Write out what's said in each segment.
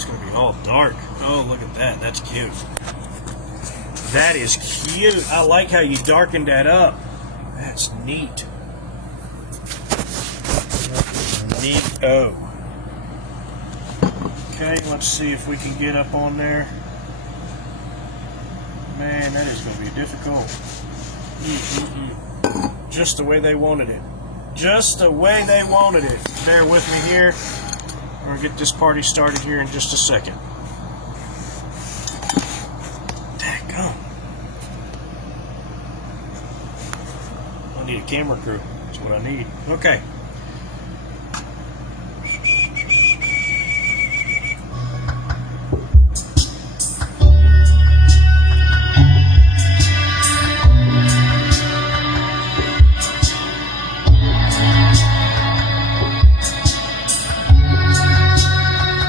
It's going to be all dark. Oh, look at that. That's cute. That is cute. I like how you darkened that up. That's neat. Neat. Oh. Okay, let's see if we can get up on there. Man, that is going to be difficult. Just the way they wanted it. Just the way they wanted it. Bear with me here. We're going to get this party started here in just a second. Daggum. I need a camera crew. That's what I need. Okay.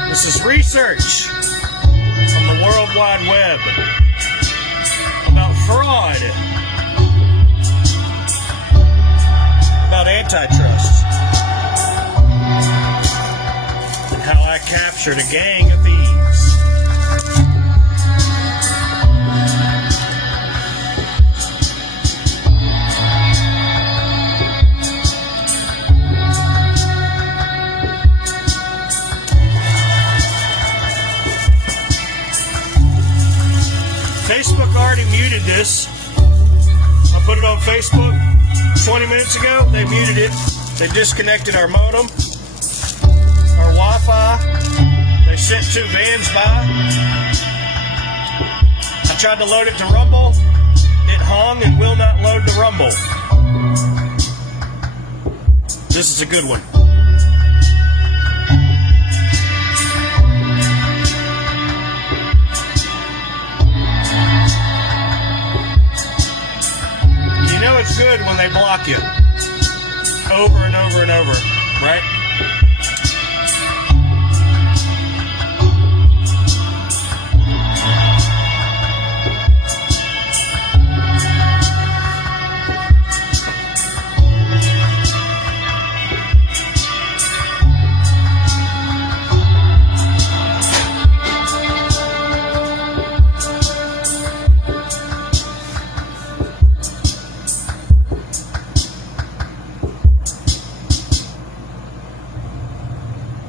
This is research from the World Wide Web about fraud, about antitrust, and how I captured a gang of thieves. Facebook already muted this. I put it on Facebook 20 minutes ago. They muted it. They disconnected our modem, our Wi-Fi. They sent 2 vans by. I tried to load it to Rumble. It hung and will not load to Rumble. This is a good one. You know it's good when they block you over and over and over, right?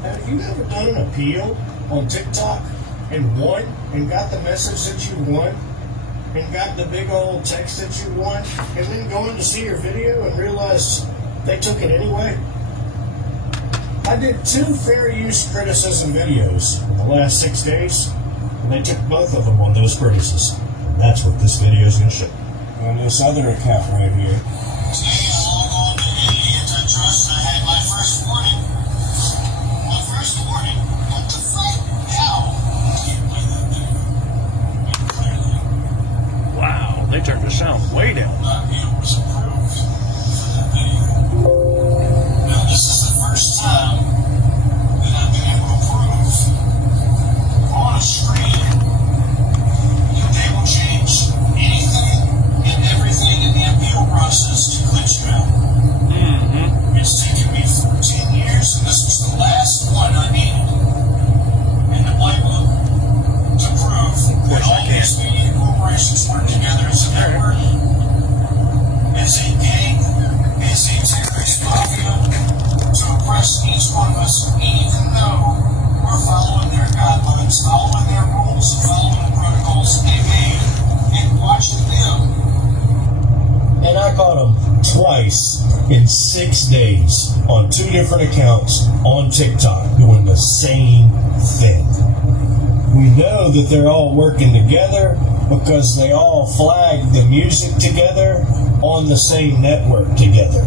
Have you ever done an appeal on TikTok and won and got the message that you won and got the big old text that you won and then going to see your video and realize they took it anyway? I did 2 fair use criticism videos in the last 6 days and they took both of them on those criticisms. And that's what this video is going to show. On this other account right here. They turned the sound way down. Now, this is the first time that I've been able to prove on a screen that they will change anything and everything in the appeal process to glitch you out. Mm-hmm. It's taken me 14 years, and this was the last one I needed in the playbook to prove that all these media corporations work together as a network, as a gang, as a terrorist mafia, to oppress each one of us, even though we're following their guidelines, following their rules, and following the protocols they made, and watching them. And I caught them twice in 6 days on 2 different accounts on TikTok doing the same thing. We know that they're all working together because they all flagged the music together on the same network together.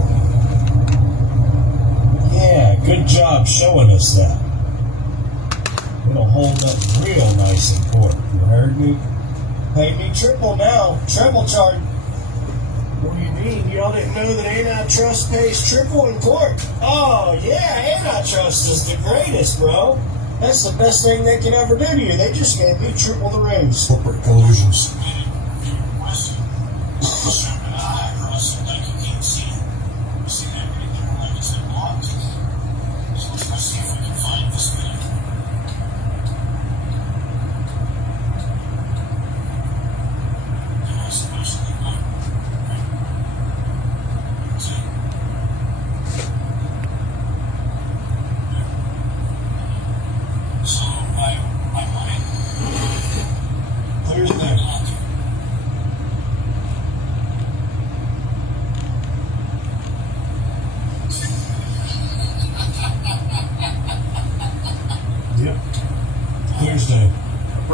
Yeah, good job showing us that. It'll hold up real nice in court. You heard me? Pay me triple now. Treble charge. What do you mean? Y'all didn't know that antitrust pays triple in court? Oh, yeah, antitrust is the greatest, bro. That's the best thing they can ever do to you. They just gave me triple the raise. Corporate collusions.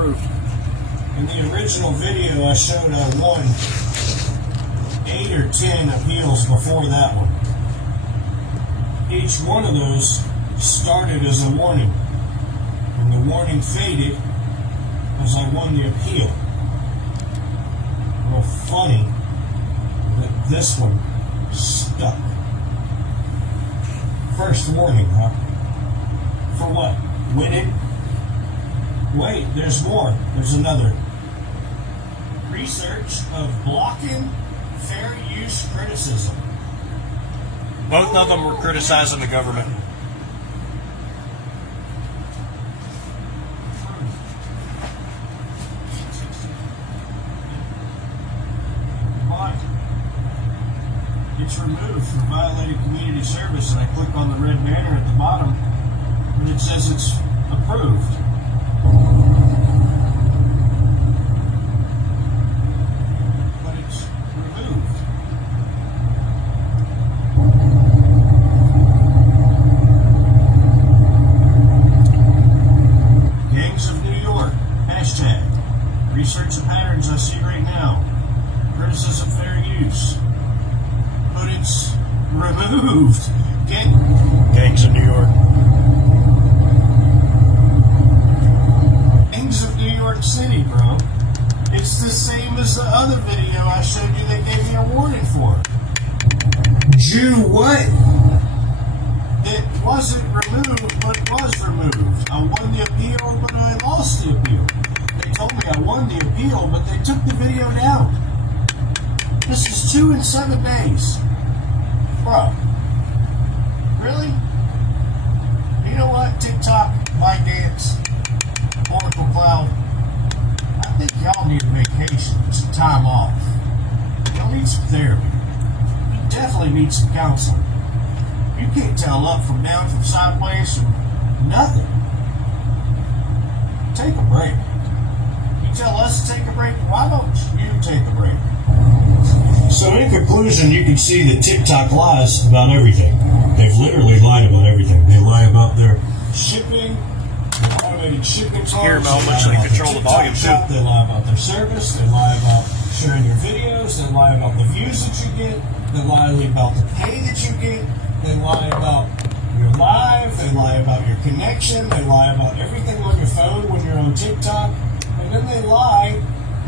approved. In the original video I showed I won 8 or 10 appeals before that one. Each one of those started as a warning. And the warning faded as I won the appeal. Real funny that this one stuck. First warning, huh? For what? Winning? Wait, there's more. There's another. Research of blocking fair use criticism. Both of them were criticizing the government. But it's removed for violating community service, and I click on the red banner at the bottom, and it says it's approved. But it's removed. Gangs of New York. Hashtag. Research the patterns I see right now. Criticism fair use. But it's removed. Gangs of New York. Gangs of New York City, bro. It's the same as the other video I showed you they gave me a warning for. Jew what? It wasn't removed, but it was removed. I won the appeal, but I lost the appeal. They told me I won the appeal, but they took the video down. This is 2 and 7 days. Bro. Really? You know what? TikTok, ByteDance, Oracle Cloud. I think y'all need a vacation, some time off. Y'all need some therapy. You definitely need some counseling. You can't tell up from down, from sideways, from nothing. Take a break. You tell us to take a break, why don't you take a break? So in conclusion, you can see that TikTok lies about everything. They've literally lied about everything. They lie about their shipping, their automated shipping cards. Hear them how They much lie they about control their the volume, TikTok shop. too. They lie about their service. They lie about sharing your videos. They lie about the views that you get. They lie about the pay that you get. They lie about your live. They lie about your connection. They lie about everything on your phone when you're on TikTok. And then they lie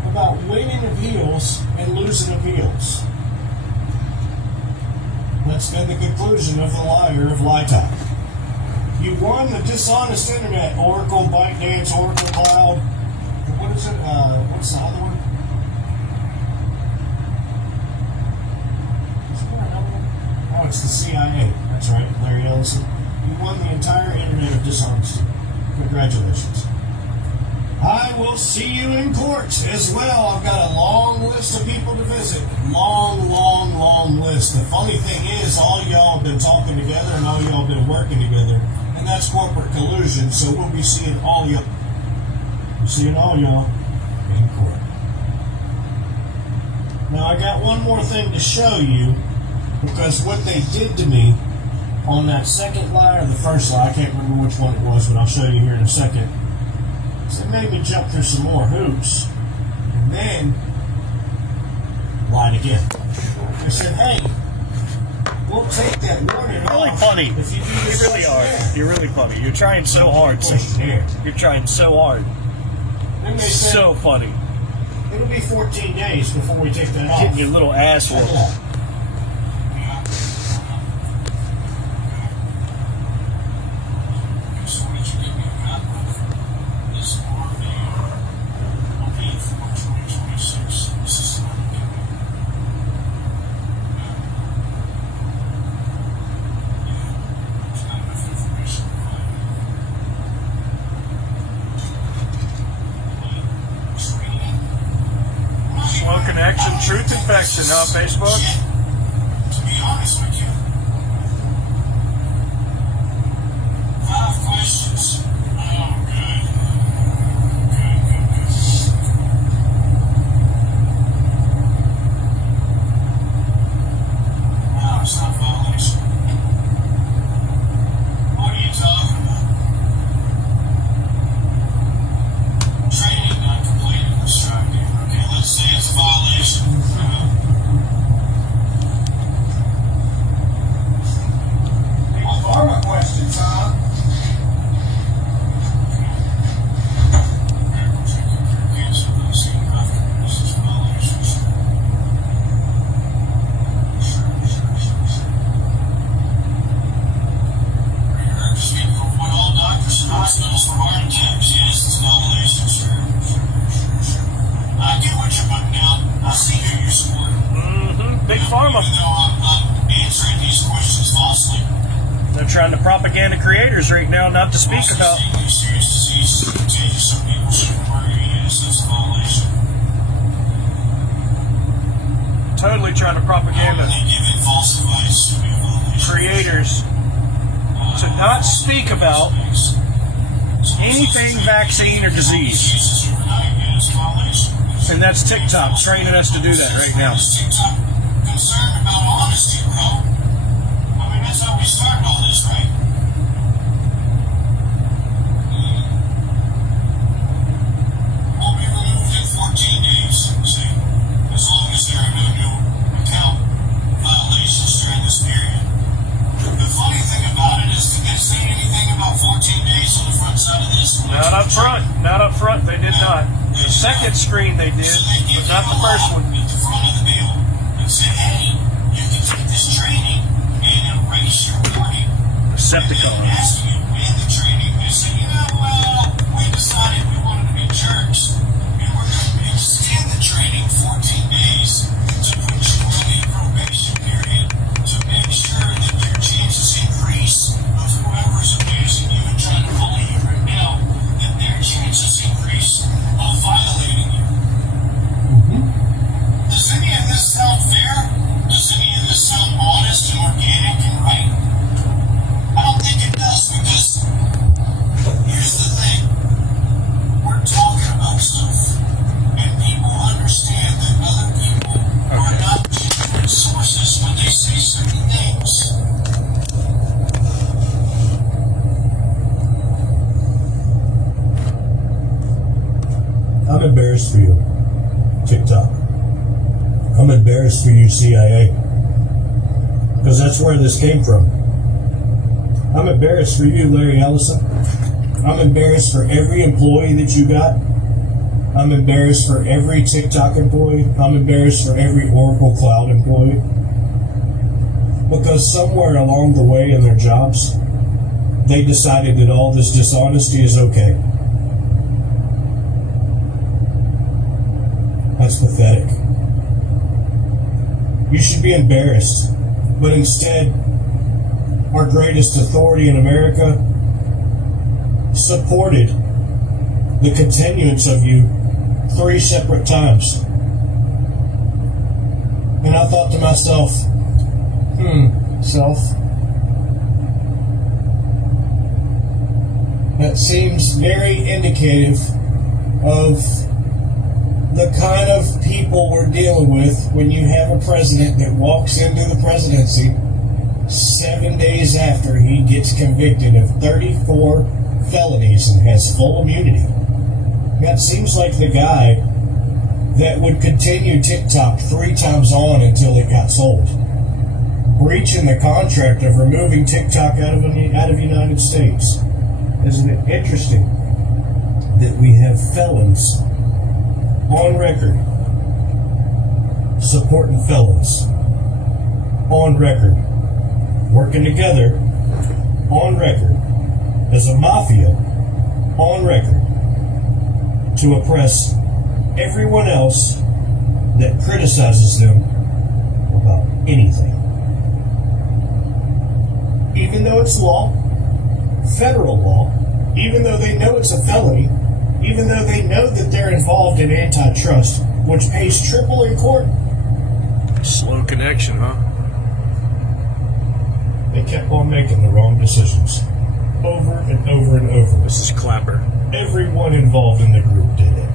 about winning appeals and losing appeals. That's been the conclusion of the liar of Lie Talk. You won the dishonest internet, Oracle, ByteDance, Oracle Cloud. What is it? What's the other one? Is there another one? Oh, it's the CIA. That's right, Larry Ellison. You won the entire internet of dishonesty. Congratulations. I will see you in court as well. I've got a long list of people to visit. Long list. The funny thing is, all y'all have been talking together and all y'all have been working together. And that's corporate collusion, so we'll be seeing all y'all. Seeing all y'all in court. Now, I got one more thing to show you, because what they did to me on that second lie or the first lie, I can't remember which one it was, but I'll show you here in a second. It made me jump through some more hoops, and then lied again. They said, "Hey, we'll take that warning You're really off funny. if you do You this really are. questionnaire." You're really funny. You're trying so hard. Questionnaire. You're trying so hard. Then they said, So funny. "It'll be 14 days before we take that off." Getting your little ass Check it whooped. out. So what you give me a copy of is our video on May 4, 2026. This is the one you give me. There's not enough information to find. Screening. Smoke connection, truth infection on Facebook. To be honest with you, 5 questions. Oh, good. No, it's not violation. What are you talking about? Training background not to speak about. Taking serious disease is contagious. Some people shouldn't worry. Yes, that's a violation. Totally trying to propaganda Only giving false advice should be a violation. creators to not speak about anything vaccine or disease. Cases overnight, yes, violation. And that's TikTok training us to do that right now. Is TikTok concerned about honesty, bro? I mean, that's how we started all this, right? Will be removed in 14 days, see? As long as there are no new account violations during this period. The funny thing about it is, did they say anything about 14 days on the front side of this? Not up front. Not up front. They did not. The second screen they did, but not the first one. At the front of the deal and said, hey, you can take this training and erase your warning. Decepticons. Asking you in the training, they said, we decided we wanted to be jerks. And we're going to extend the training 14 days to put you on a probation period to make sure that your chances increase of whoever's abusing you and trying to bully you right now, that their chances increase of violating you. Does any of this sound fair? Does any of this sound honest and organic and right? I don't think it does, because here's the thing. We're talking about stuff, and people understand that other people are not genuine sources when they say certain things. I'm embarrassed for you, TikTok. I'm embarrassed for you, CIA. Because that's where this came from. I'm embarrassed for you, Larry Ellison. I'm embarrassed for every employee that you got. I'm embarrassed for every TikTok employee. I'm embarrassed for every Oracle Cloud employee. Because somewhere along the way in their jobs, they decided that all this dishonesty is okay. That's pathetic. You should be embarrassed. But instead, our greatest authority in America supported the continuance of you 3 separate times. And I thought to myself, self, that seems very indicative of the kind of people we're dealing with when you have a president that walks into the presidency 7 days after he gets convicted of 34 felonies and has full immunity. That seems like the guy that would continue TikTok 3 times on until it got sold, breaching the contract of removing TikTok out of the United States. Isn't it interesting that we have felons on record supporting felons, on record working together, on record as a mafia, on record to oppress everyone else that criticizes them about anything. Even though it's law, federal law, even though they know it's a felony, even though they know that they're involved in antitrust, which pays triple in court, Slow connection, huh? they kept on making the wrong decisions. Over and over and over. This is Clapper. Everyone involved in the group did it.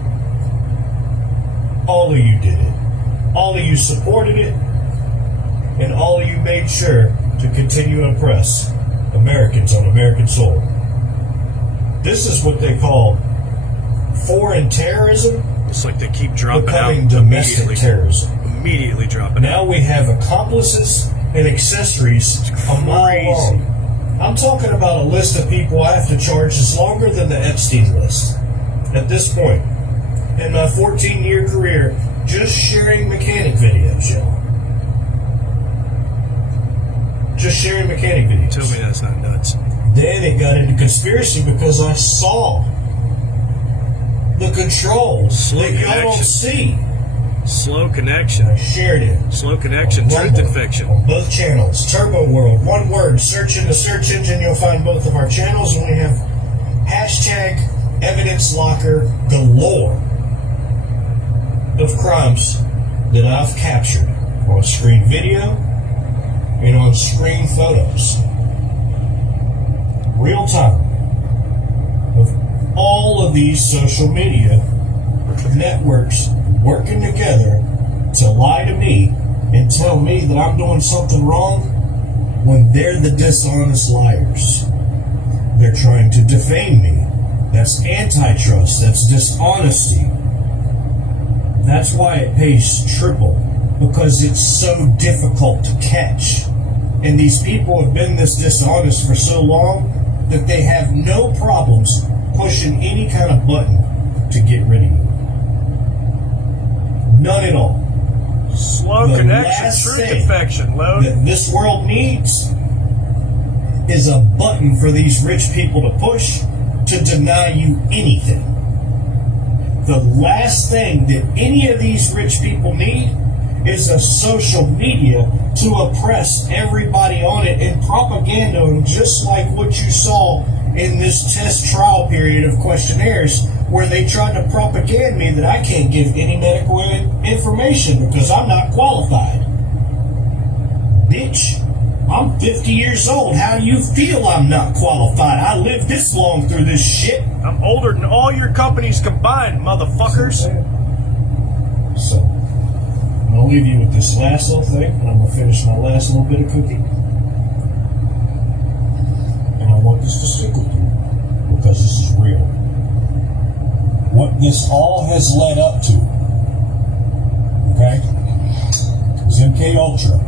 All of you did it. All of you supported it. And all of you made sure to continue to oppress Americans on American soil. This is what they call foreign terrorism It's like they keep dropping becoming out domestic immediately. terrorism. Immediately dropping Now out. we have accomplices and accessories a mile crazy. long. I'm talking about a list of people I have to charge that's longer than the Epstein list. At this point, in my 14-year career, just sharing mechanic videos, y'all. Just sharing mechanic videos. Tell me that's not nuts. Then it got into conspiracy because I saw the controls Slow that y'all don't connection. see. Slow I connection. shared it. Slow connection. On Truth and Rumble, fiction. on both channels. Turbo World, one word. Search in the search engine, you'll find both of our channels, and we have hashtag evidence locker galore of crimes that I've captured on screen video and on screen photos. Real time of all of these social media networks working together to lie to me and tell me that I'm doing something wrong when they're the dishonest liars. They're trying to defame me. That's antitrust. That's dishonesty. That's why it pays triple, because it's so difficult to catch. And these people have been this dishonest for so long that they have no problems pushing any kind of button to get rid of you. None at all. Slow The connection. last Truth thing and fiction. Load. that this world needs is a button for these rich people to push to deny you anything. The last thing that any of these rich people need is a social media to oppress everybody on it and propaganda them, just like what you saw in this test trial period of questionnaires, where they tried to propaganda me that I can't give any medical information because I'm not qualified. Bitch, I'm 50 years old. How do you feel I'm not qualified? I lived this long through this shit. I'm older than all your companies combined, motherfuckers. So, I'm going to leave you with this last little thing, and I'm going to finish my last little bit of cooking. And I want this to stick with you, because this is real. What this all has led up to, okay, is MK Ultra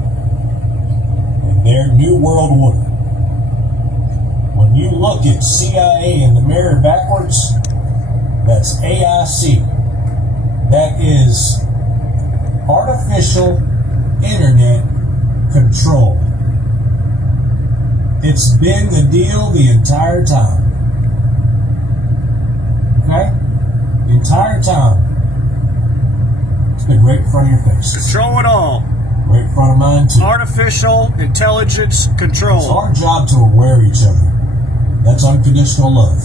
and their New World Order. When you look at CIA in the mirror backwards, that's AIC. That is Artificial Internet Control. It's been the deal the entire time. Okay? The entire time. It's been right in front of your face. Control it all. Right in front of mine, too. Artificial intelligence It's control. our job to aware each other. That's unconditional love.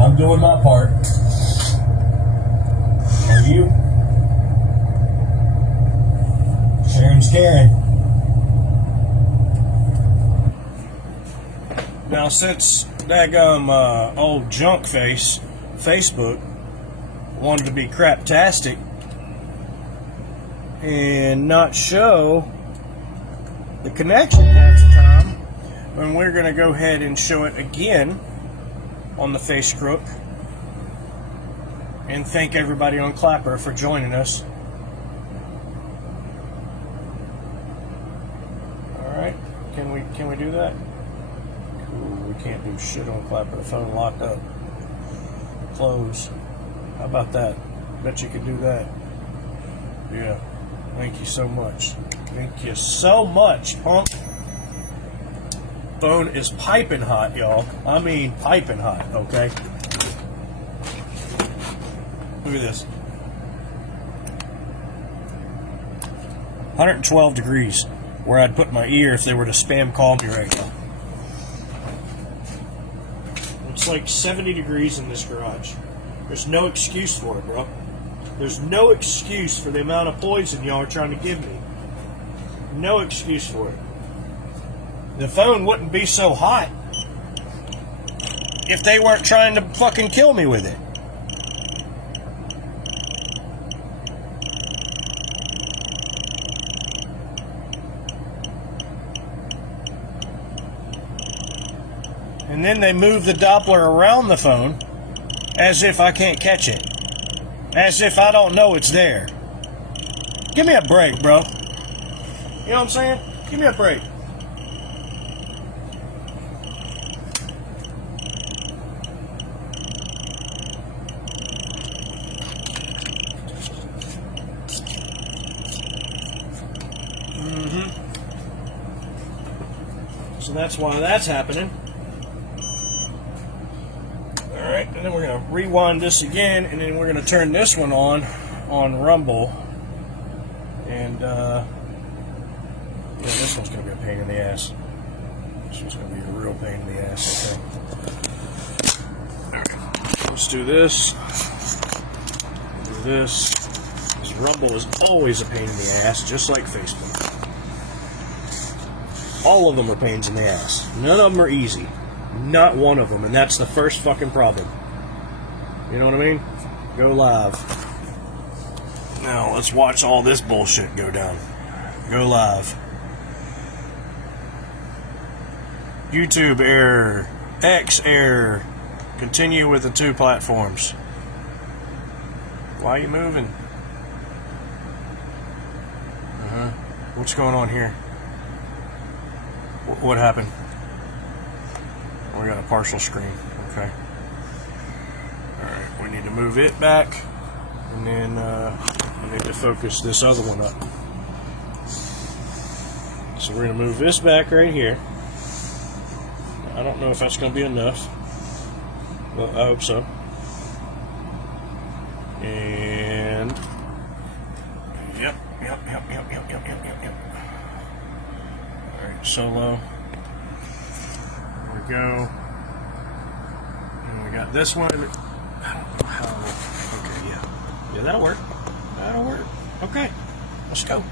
I'm doing my part. Are you? Sharon's caring. Now, since daggum old junk face, Facebook, wanted to be craptastic and not show the connection half the time, and we're going to go ahead and show it again on the Face Crook, and thank everybody on Clapper for joining us. Alright, can we do that? Cool, we can't do shit on Clapper, the phone locked up. Close. How about that? Bet you could do that. Yeah. Thank you so much. Thank you so much, punk. Phone is piping hot, y'all. I mean piping hot, okay? Look at this. 112 degrees, where I'd put my ear if they were to spam call me right now. It's like 70 degrees in this garage. There's no excuse for it, bro. There's no excuse for the amount of poison y'all are trying to give me. No excuse for it. The phone wouldn't be so hot if they weren't trying to fucking kill me with it. And then they move the Doppler around the phone as if I can't catch it. As if I don't know it's there. Give me a break, bro. You know what I'm saying? Give me a break. So that's why that's happening. Alright, and then we're going to rewind this again, and then we're going to turn this one on on Rumble, and yeah, this one's gonna be a pain in the ass. This one's gonna be a real pain in the ass. Okay. Let's do this. Do this. Because Rumble is always a pain in the ass, just like Facebook. All of them are pains in the ass. None of them are easy. Not one of them, and that's the first fucking problem. You know what I mean? Go live. Now let's watch all this bullshit go down. Go live. YouTube error. X error. Continue with the 2 platforms. Why are you moving? What's going on here? What happened? We got a partial screen. Okay. Alright, we need to move it back. And then we need to focus this other one up. So we're going to move this back right here. I don't know if that's going to be enough. Well, I hope so. And yep. Alright, solo. There we go. And we got this one. I don't know how. Okay, yeah. Yeah, that'll work. That'll work. Okay, let's go.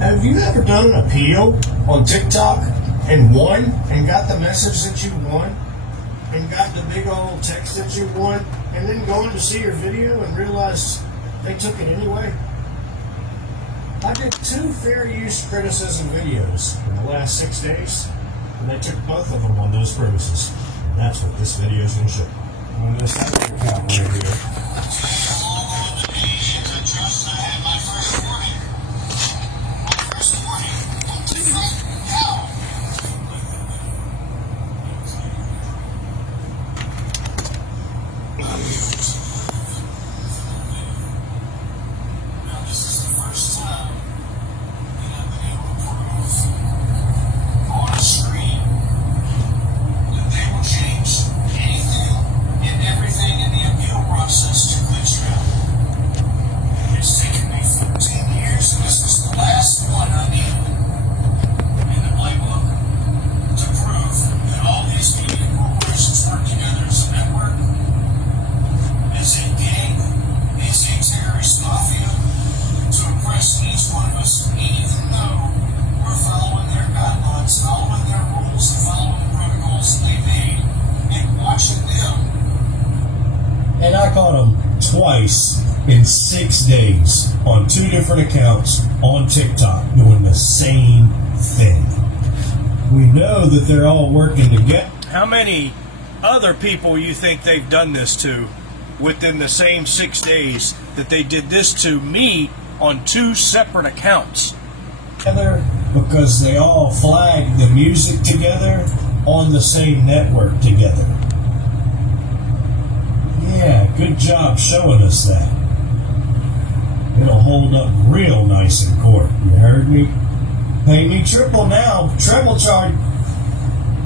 Have you ever done an appeal on TikTok and won and got the message that you won and got the big old text that you won and then going to see your video and realize they took it anyway? I did 2 fair use criticism videos in the last 6 days, and they took both of them on those premises. And that's what this video is going to show. On this account right here. And I caught them twice in 6 days on 2 different accounts on TikTok doing the same thing. We know that they're all working together. How many other people you think they've done this to within the same 6 days that they did this to me on 2 separate accounts? Because they all flagged the music together on the same network together. Yeah, good job showing us that. It'll hold up real nice in court. You heard me? Pay me triple now. Treble charge.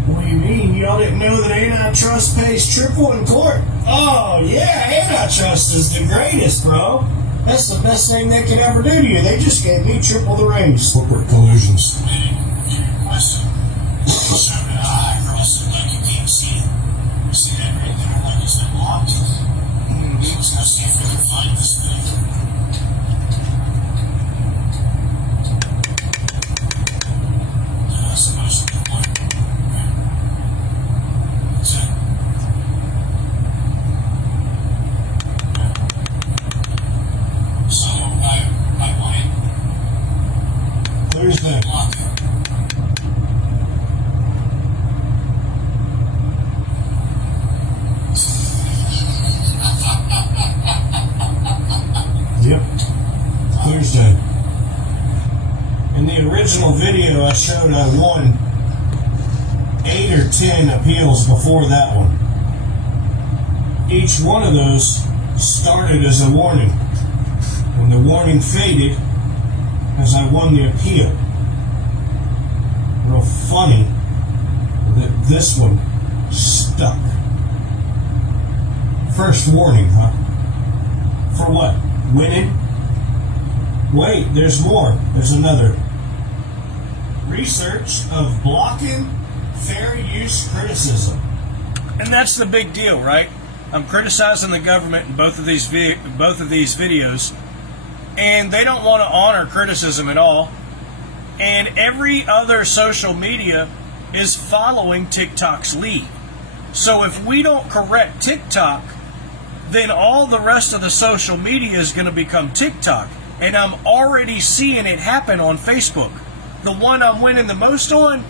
What do you mean? Y'all didn't know that antitrust pays triple in court? Oh, yeah, antitrust is the greatest, bro. That's the best thing they could ever do to you. They just gave me triple the raise. Corporate collusions. Thursday. Yep. Thursday. In the original video I showed I won 8 or 10 appeals before that one. Each one of those started as a warning. When the warning faded, as I won the appeal. Real funny that this one stuck. First warning, huh? For what? Winning? Wait, there's more. There's another. Research of blocking fair use criticism. And that's the big deal, right? I'm criticizing the government in both of these videos, and they don't want to honor criticism at all. And every other social media is following TikTok's lead. So if we don't correct TikTok, then all the rest of the social media is going to become TikTok. And I'm already seeing it happen on Facebook. The one I'm winning the most on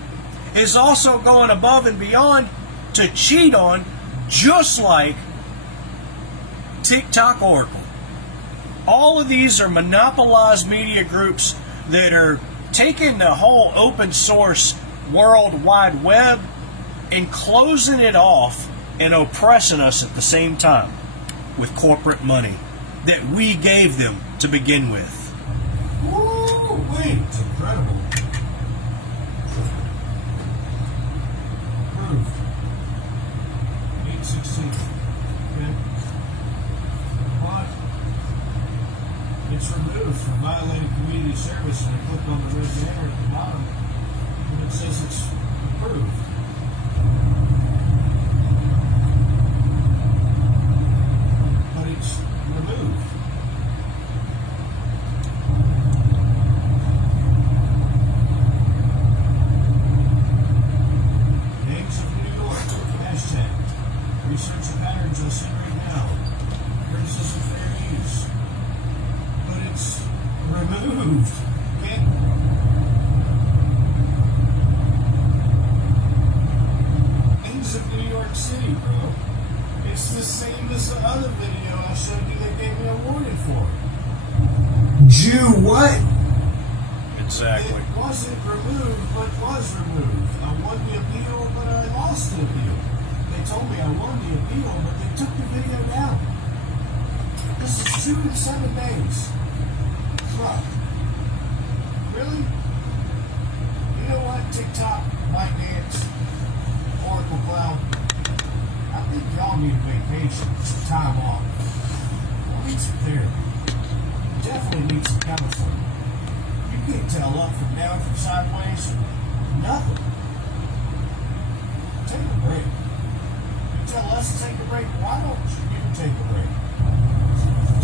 is also going above and beyond to cheat on, just like TikTok Oracle. All of these are monopolized media groups that are taking the whole open source World Wide Web and closing it off and oppressing us at the same time with corporate money that we gave them to begin with. Woo! Wait, it's incredible. Approved. 8/16. Okay. But it's removed for violating community service, and I click on the red banner at the bottom, and it says it's approved. But it's removed. Gangs of New York, hashtag. Research the patterns I see right now. Criticism fair use. But it's removed. Okay? Gangs of New York City, bro. It's the same as the other video I showed you that gave me a warning for. Jew what? Exactly. It wasn't removed, but was removed. I won the appeal, but I lost the appeal. They told me I won the appeal, but they took the video down. This is 2 to 7 days. Bruh. Really? You know what? TikTok, ByteDance, Oracle Cloud. I think y'all need a vacation, time off. Y'all need some therapy. You definitely need some counseling. You can't tell up from down from sideways. Nothing. Take a break. You tell us to take a break. Why don't you take a break?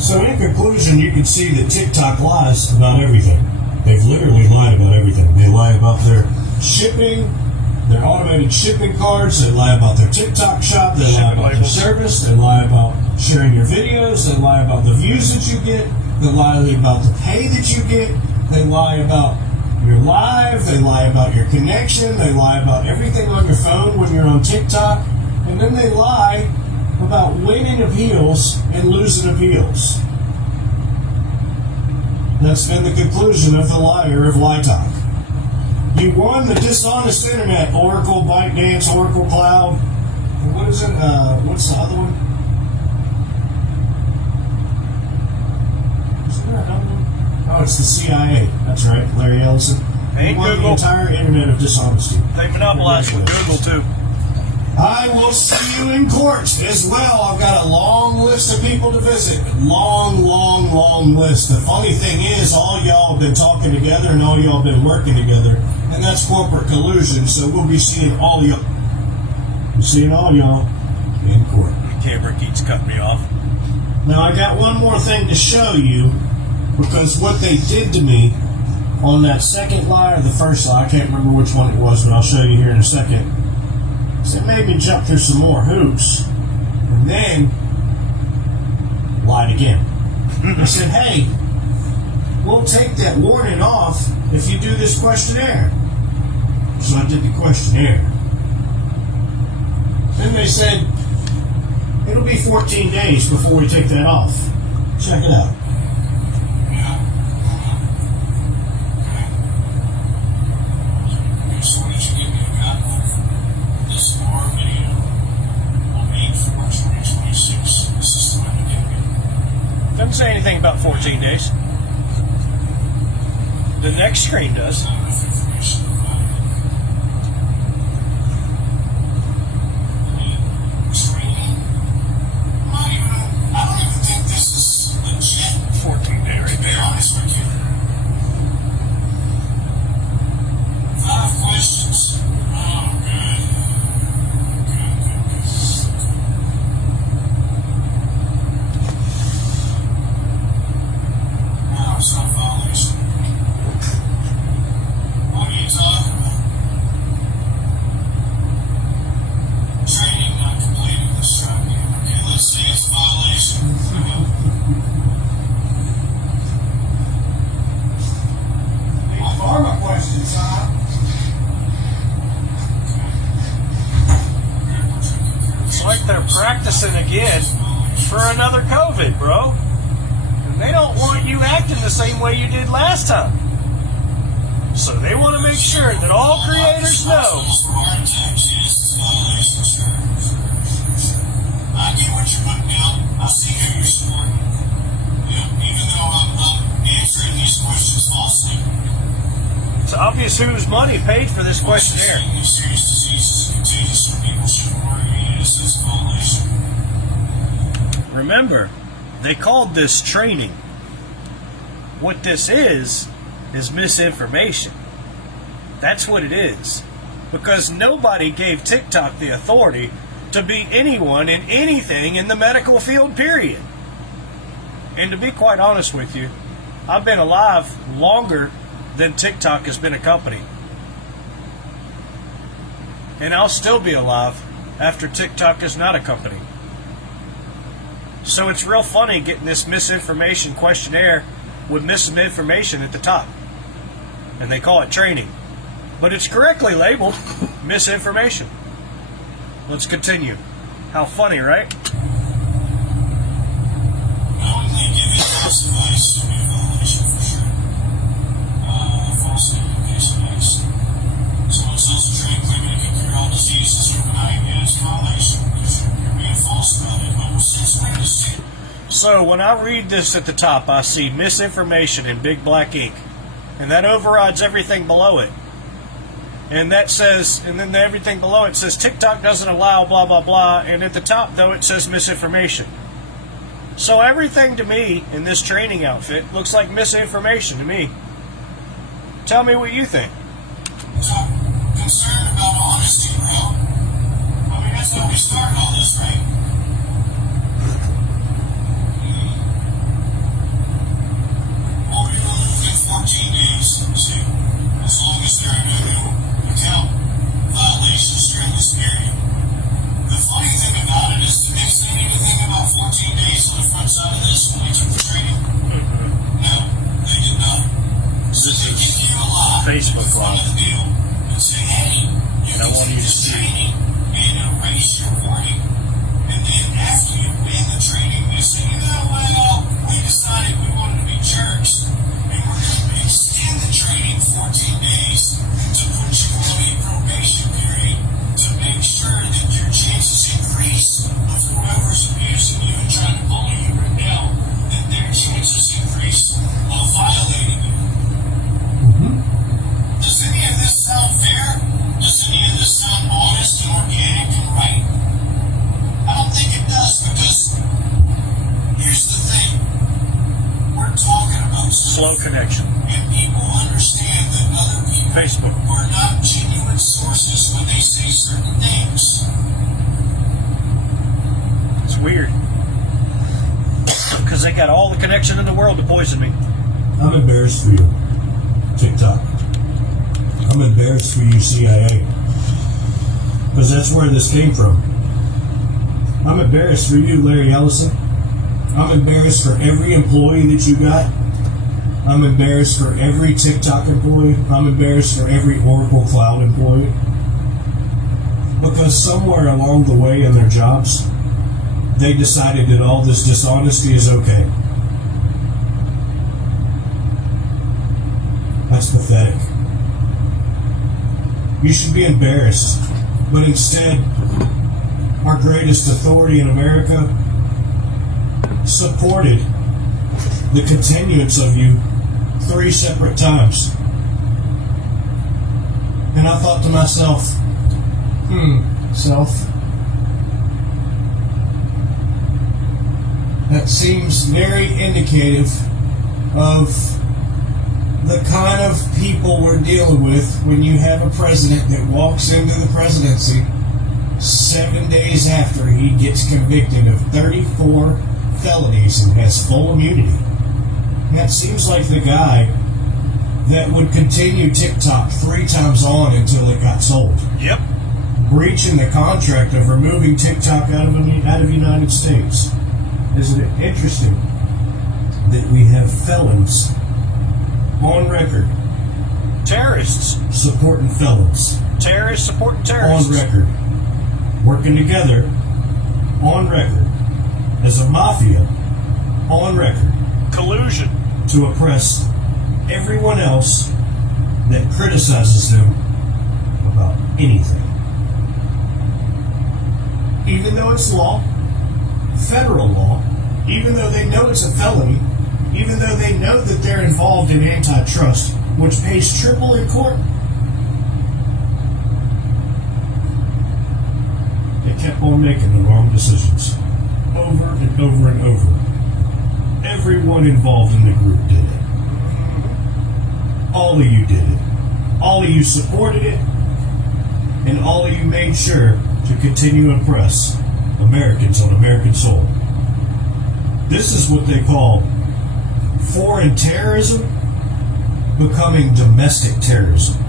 So in conclusion, you can see that TikTok lies about everything. They've literally lied about everything. They lie about their shipping, their automated shipping cards. They lie about their TikTok shop. They lie about their service. They lie about sharing your videos. They lie about the views that you get. They lie about the pay that you get. They lie about your live. They lie about your connection. They lie about everything on your phone when you're on TikTok. And then they lie about winning appeals and losing appeals. That's been the conclusion of the liar of Lie Talk. You won the dishonest internet, Oracle, ByteDance, Oracle Cloud. What is it? What's the other one? Is there another one? Oh, it's the CIA. That's right, Larry Ellison. Ain't You won the Google. entire internet of dishonesty. They monopolize with Google too. I will see you in court as well. I've got a long list of people to visit. Long list. The funny thing is, all y'all have been talking together and all y'all have been working together, and that's corporate collusion. So we'll be seeing all y'all. We're seeing all y'all in court. The camera keeps cutting me off. Now I got one more thing to show you, because what they did to me on that second lie or the first lie, I can't remember which one it was, but I'll show you here in a second. So it made me jump through some more hoops, and then lied again. I said, hey, we'll take that warning off if you do this questionnaire. So I did the questionnaire. Then they said, it'll be 14 days before we take that off. Check it out. So why don't you give me a copy of this our video on 8/4/2026? This is the one you gave me. Doesn't say anything about 14 days. The next screen does. Not enough information provided. Training? I don't even think this is legit. 14-day right To be there. honest with you. 5 questions. Oh, good. Good. Now it's not violation. What are you talking about? Training not completed this truck. Okay, let's say it's a violation. Pharma questions, huh? It's like they're practicing again for another COVID, bro. And they don't want you acting the same way you did last time. So they want to make sure that all creators know. I get what you're putting down. I see who you're supporting. Even though I'm answering these questions falsely. It's obvious whose money paid for this questionnaire. These serious diseases and contagious from people should warn you as a violation. Remember, they called this training. What this is misinformation. That's what it is. Because nobody gave TikTok the authority to be anyone in anything in the medical field, period. And to be quite honest with you, I've been alive longer than TikTok has been a company. And I'll still be alive after TikTok is not a company. So it's real funny getting this misinformation questionnaire with misinformation at the top. And they call it training. But it's correctly labeled misinformation. Let's continue. How funny, right? Knowingly giving false advice will be a violation for sure. False communication, yes. Someone sells a drink claiming to can cure all diseases overnight, yeah, it's a violation because you're being false about it. But since when does it? So when I read this at the top, I see misinformation in big black ink. And that overrides everything below it. And that says, and then everything below it says TikTok doesn't allow blah, blah, blah. And at the top, though, it says misinformation. So everything to me in this training outfit looks like misinformation to me. Tell me what you think. Talk concerned about honesty, bro. I mean, that's how we start all this, right? Well, we're looking at 14 days, see, as long as there are no account violations during this period. The funny thing about it is, did they say anything about 14 days on the front side of this when we took the training? No, they did not. So they give you a lie Facebook in front of the deal and say, hey, you I can want take you to this see. training and erase your warning. And then after you win the training, they say, you know, well, we decided we wanted to be jerks. And we're going to extend the training 14 days to put you on a probation period to make sure that your chances increase of whoever's abusing you and trying to bully you right now, that their chances increase of violating you. Does any of this sound fair? Does any of this sound honest and organic and right? I don't think it does, because here's the thing. We're talking about Slow connection. and people understand that other people Facebook. are not genuine sources when they say certain things. It's weird. Because they got all the connection in the world to poison me. I'm embarrassed for you, TikTok. I'm embarrassed for you, CIA. Because that's where this came from. I'm embarrassed for you, Larry Ellison. I'm embarrassed for every employee that you got. I'm embarrassed for every TikTok employee. I'm embarrassed for every Oracle Cloud employee. Because somewhere along the way in their jobs, they decided that all this dishonesty is okay. That's pathetic. You should be embarrassed. But instead, our greatest authority in America supported the continuance of you 3 separate times. And I thought to myself, self, that seems very indicative of the kind of people we're dealing with when you have a president that walks into the presidency 7 days after he gets convicted of 34 felonies and has full immunity. That seems like the guy that would continue TikTok 3 times on until it got sold, Yep. breaching the contract of removing TikTok out of the United States. Isn't it interesting that we have felons on record Terrorists. supporting felons Terrorists supporting on terrorists. record, working together on record as a mafia on record Collusion. to oppress everyone else that criticizes them about anything. Even though it's law, federal law, even though they know it's a felony, even though they know that they're involved in antitrust, which pays triple in court, they kept on making the wrong decisions over and over and over. Everyone involved in the group did it. All of you did it. All of you supported it. And all of you made sure to continue to oppress Americans on American soil. This is what they call foreign terrorism becoming domestic terrorism.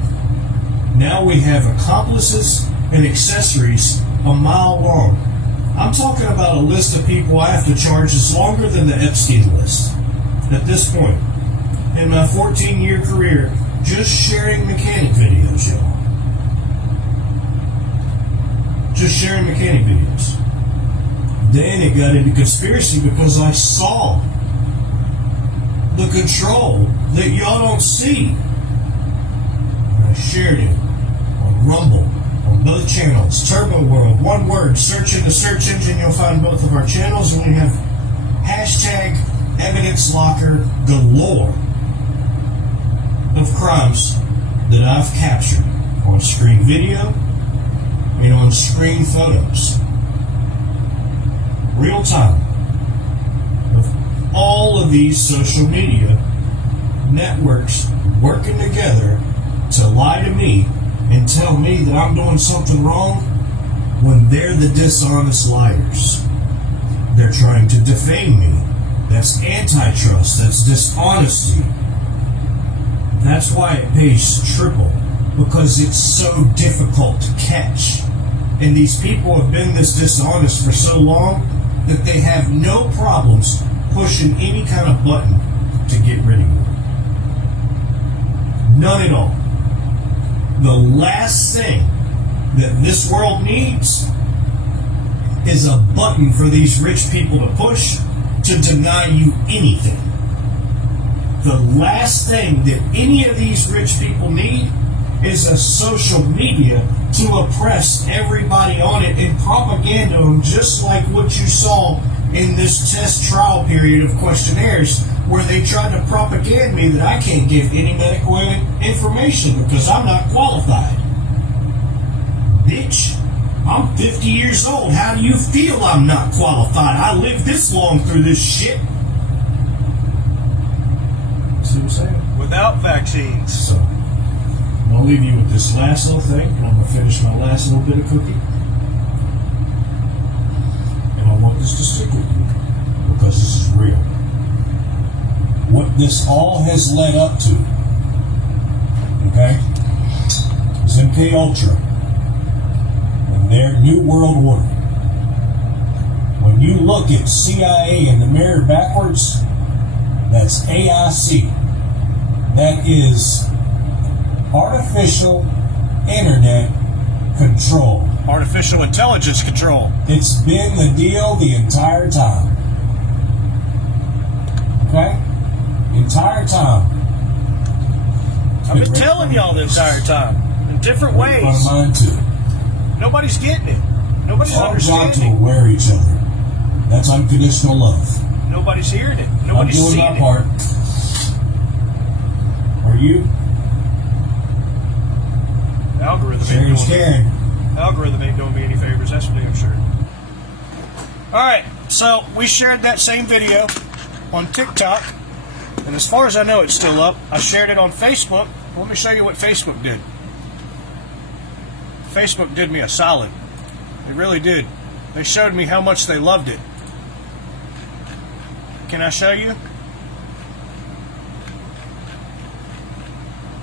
Now we have accomplices and accessories a mile long. I'm talking about a list of people I have to charge that's longer than the Epstein list. At this point, in my 14-year career, just sharing mechanic videos, y'all. Just sharing mechanic videos. Then it got into conspiracy because I saw the control that y'all don't see. And I shared it on Rumble, on both channels. Turbo World, one word, search in the search engine, you'll find both of our channels, and we have hashtag evidence locker galore of crimes that I've captured on screen video and on screen photos. Real time. Of all of these social media networks working together to lie to me and tell me that I'm doing something wrong when they're the dishonest liars. They're trying to defame me. That's antitrust. That's dishonesty. That's why it pays triple, because it's so difficult to catch. And these people have been this dishonest for so long that they have no problems pushing any kind of button to get rid of you. None at all. The last thing that this world needs is a button for these rich people to push to deny you anything. The last thing that any of these rich people need is a social media to oppress everybody on it and propaganda them, just like what you saw in this test trial period of questionnaires where they tried to propaganda me that I can't give any medical information because I'm not qualified. Bitch, I'm 50 years old. How do you feel I'm not qualified? I lived this long through this shit. See what I'm saying? Without vaccines. So, I'm going to leave you with this last little thing, and I'm going to finish my last little bit of cookie. And I want this to stick with you, because this is real. What this all has led up to, okay, is MK Ultra and their New World Order. When you look at CIA in the mirror backwards, that's AIC. That is Artificial Internet Control. Artificial intelligence control. It's been the deal the entire time. Okay? Entire time. I've been telling y'all the entire time. In different ways. Mine too. Nobody's getting it. Nobody's Our job to understanding. aware each other. That's unconditional love. Nobody's hearing it. I'm Nobody's doing seeing my it. part. Are you? Algorithm ain't doing me any favors, that's for damn sure. Alright, so we shared that same video on TikTok, and as far as I know it's still up. I shared it on Facebook. Let me show you what Facebook did. Facebook did me a solid. They really did. They showed me how much they loved it. Can I show you?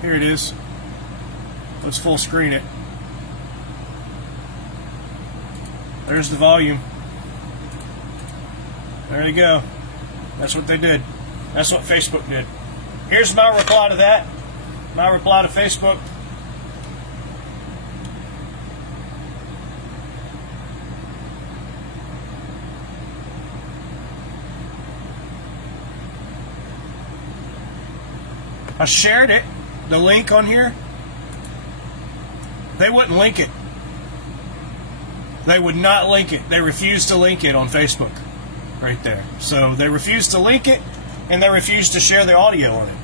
Here it is. Let's full screen it. There's the volume. There you go. That's what they did. That's what Facebook did. Here's my reply to that. My reply to Facebook. I shared it, the link on here. They wouldn't link it. They would not link it. They refused to link it on Facebook. Right there. So they refused to link it, and they refused to share the audio on it.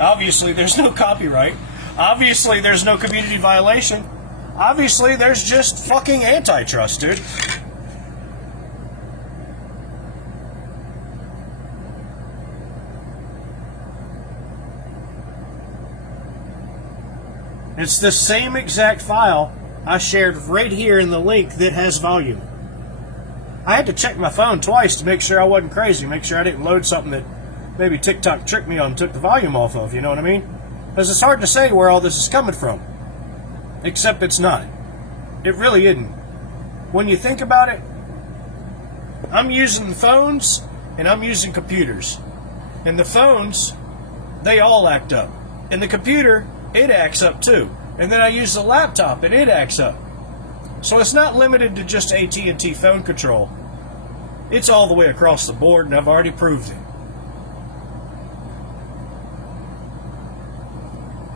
Obviously, there's no copyright. Obviously, there's no community violation. Obviously, there's just fucking antitrust, dude. It's the same exact file I shared right here in the link that has volume. I had to check my phone twice to make sure I wasn't crazy, make sure I didn't load something that maybe TikTok tricked me on and took the volume off of, you know what I mean? Because it's hard to say where all this is coming from. Except it's not. It really isn't. When you think about it, I'm using phones and I'm using computers. And the phones, they all act up. And the computer, it acts up too. And then I use the laptop and it acts up. So it's not limited to just AT&T phone control. It's all the way across the board, and I've already proved it.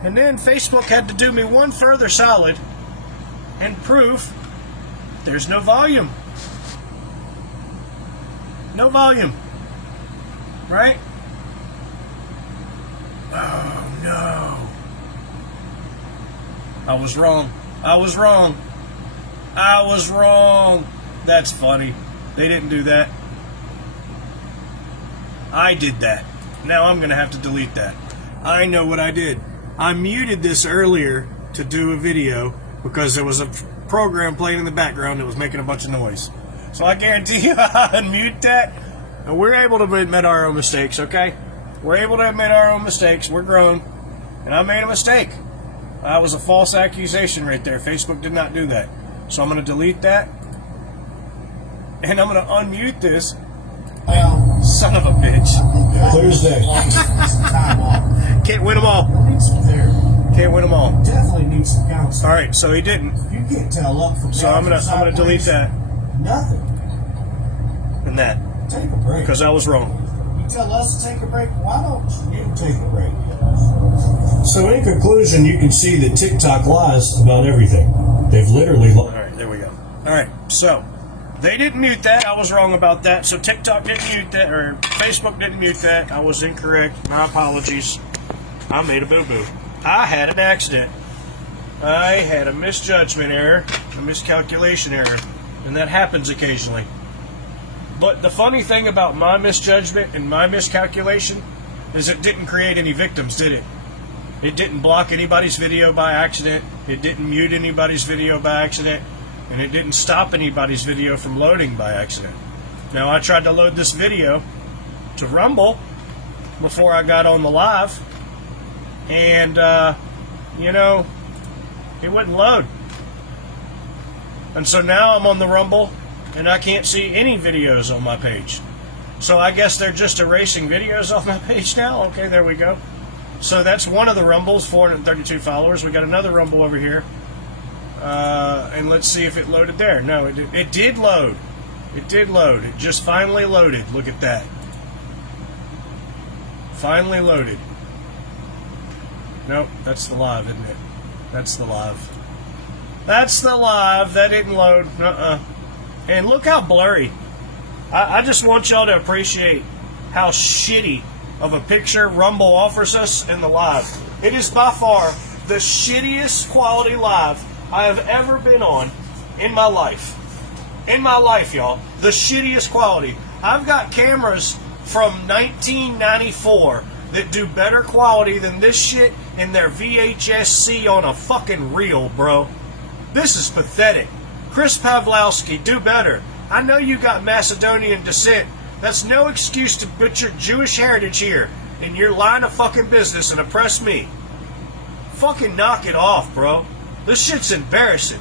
And then Facebook had to do me one further solid and prove there's no volume. No volume. Right? Oh no. I was wrong. I was wrong. I was wrong. That's funny. They didn't do that. I did that. Now I'm going to have to delete that. I know what I did. I muted this earlier to do a video because there was a program playing in the background that was making a bunch of noise. So I guarantee you I unmute that. And we're able to admit our own mistakes, okay? We're able to admit our own mistakes. We're grown. And I made a mistake. That was a false accusation right there. Facebook did not do that. So I'm going to delete that. And I'm going to unmute this. Son of a bitch. Thursday. Can't win them all. Need some therapy. Can't win them all. Definitely need some counseling. All right, so he didn't. You can't tell up from So I'm gonna delete that Nothing. and that Take a break. because I was wrong. You tell us to take a break. Why don't you take a break? So in conclusion, you can see that TikTok lies about everything. They've literally All right, there we go. All right, so they didn't mute that. I was wrong about that. So TikTok didn't mute that, or Facebook didn't mute that. I was incorrect. My apologies. I made a boo-boo. I had an accident. I had a misjudgment error, a miscalculation error, and that happens occasionally. But the funny thing about my misjudgment and my miscalculation is it didn't create any victims, did it? It didn't block anybody's video by accident. It didn't mute anybody's video by accident. And it didn't stop anybody's video from loading by accident. Now, I tried to load this video to Rumble before I got on the live. And, it wouldn't load. And so now I'm on the Rumble, and I can't see any videos on my page. So I guess they're just erasing videos off my page now. Okay, there we go. So that's one of the Rumbles, 432 followers. We got another Rumble over here. And let's see if it loaded there. No, it did load. It did load. It just finally loaded. Look at that. Finally loaded. Nope, that's the live, isn't it? That's the live. That's the live. That didn't load. And look how blurry. I just want y'all to appreciate how shitty of a picture Rumble offers us in the live. It is by far the shittiest quality live I have ever been on in my life. In my life, y'all. The shittiest quality. I've got cameras from 1994 that do better quality than this shit in their VHS-C on a fucking reel, bro. This is pathetic. Chris Pavlowski, do better. I know you got Macedonian descent. That's no excuse to put your Jewish heritage here in your line of fucking business and oppress me. Fucking knock it off, bro. This shit's embarrassing.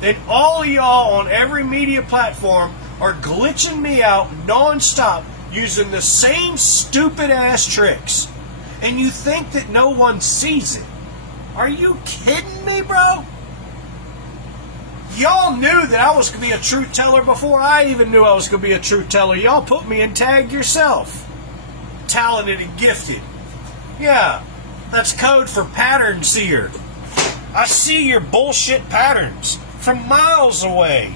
And all of y'all on every media platform are glitching me out non-stop using the same stupid ass tricks. And you think that no one sees it. Are you kidding me, bro? Y'all knew that I was going to be a truth teller before I even knew I was going to be a truth teller. Y'all put me in tag yourself. Talented and gifted. Yeah, that's code for pattern seer. I see your bullshit patterns from miles away.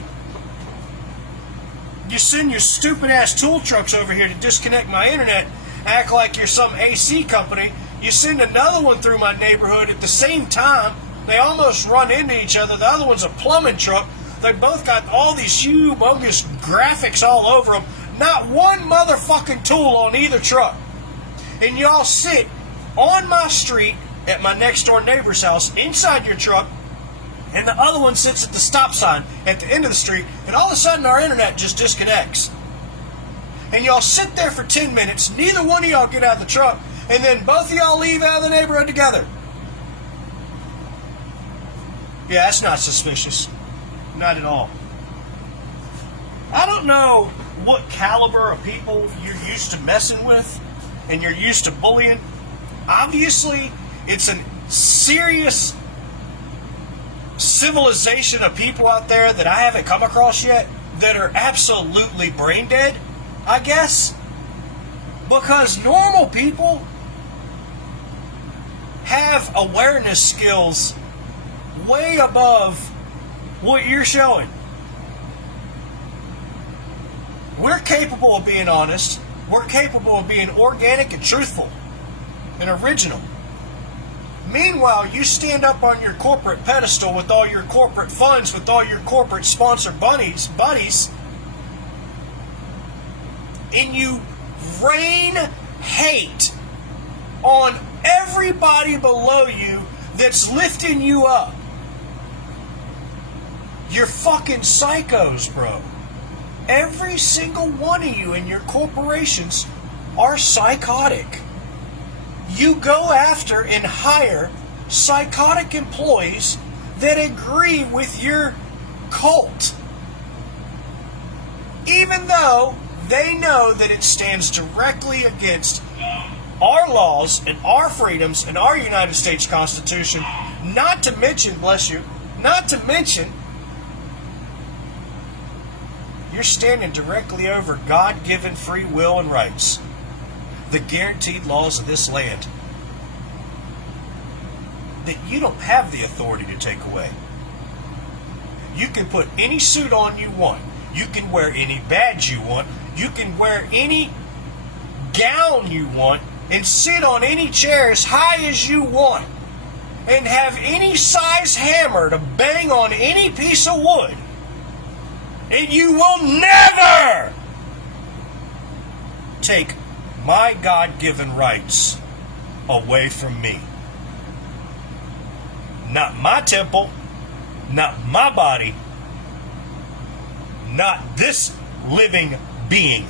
You send your stupid ass tool trucks over here to disconnect my internet, act like you're some AC company. You send another one through my neighborhood at the same time. They almost run into each other. The other one's a plumbing truck. They both got all these humongous graphics all over them. Not one motherfucking tool on either truck. And y'all sit on my street at my next door neighbor's house inside your truck, and the other one sits at the stop sign at the end of the street, and all of a sudden our internet just disconnects. And y'all sit there for 10 minutes, neither one of y'all get out of the truck, and then both of y'all leave out of the neighborhood together. Yeah, that's not suspicious. Not at all. I don't know what caliber of people you're used to messing with and you're used to bullying. Obviously, it's a serious civilization of people out there that I haven't come across yet that are absolutely brain dead, I guess. Because normal people have awareness skills way above what you're showing. We're capable of being honest. We're capable of being organic and truthful and original. Meanwhile, you stand up on your corporate pedestal with all your corporate funds, with all your corporate sponsor buddies, and you rain hate on everybody below you that's lifting you up. You're fucking psychos, bro. Every single one of you in your corporations are psychotic. You go after and hire psychotic employees that agree with your cult, even though they know that it stands directly against our laws and our freedoms and our United States Constitution, not to mention, bless you, not to mention, you're standing directly over God-given free will and rights, the guaranteed laws of this land, that you don't have the authority to take away. You can put any suit on you want. You can wear any badge you want. You can wear any gown you want and sit on any chair as high as you want and have any size hammer to bang on any piece of wood. And you will never take my God-given rights away from me. Not my temple, not my body, not this living being.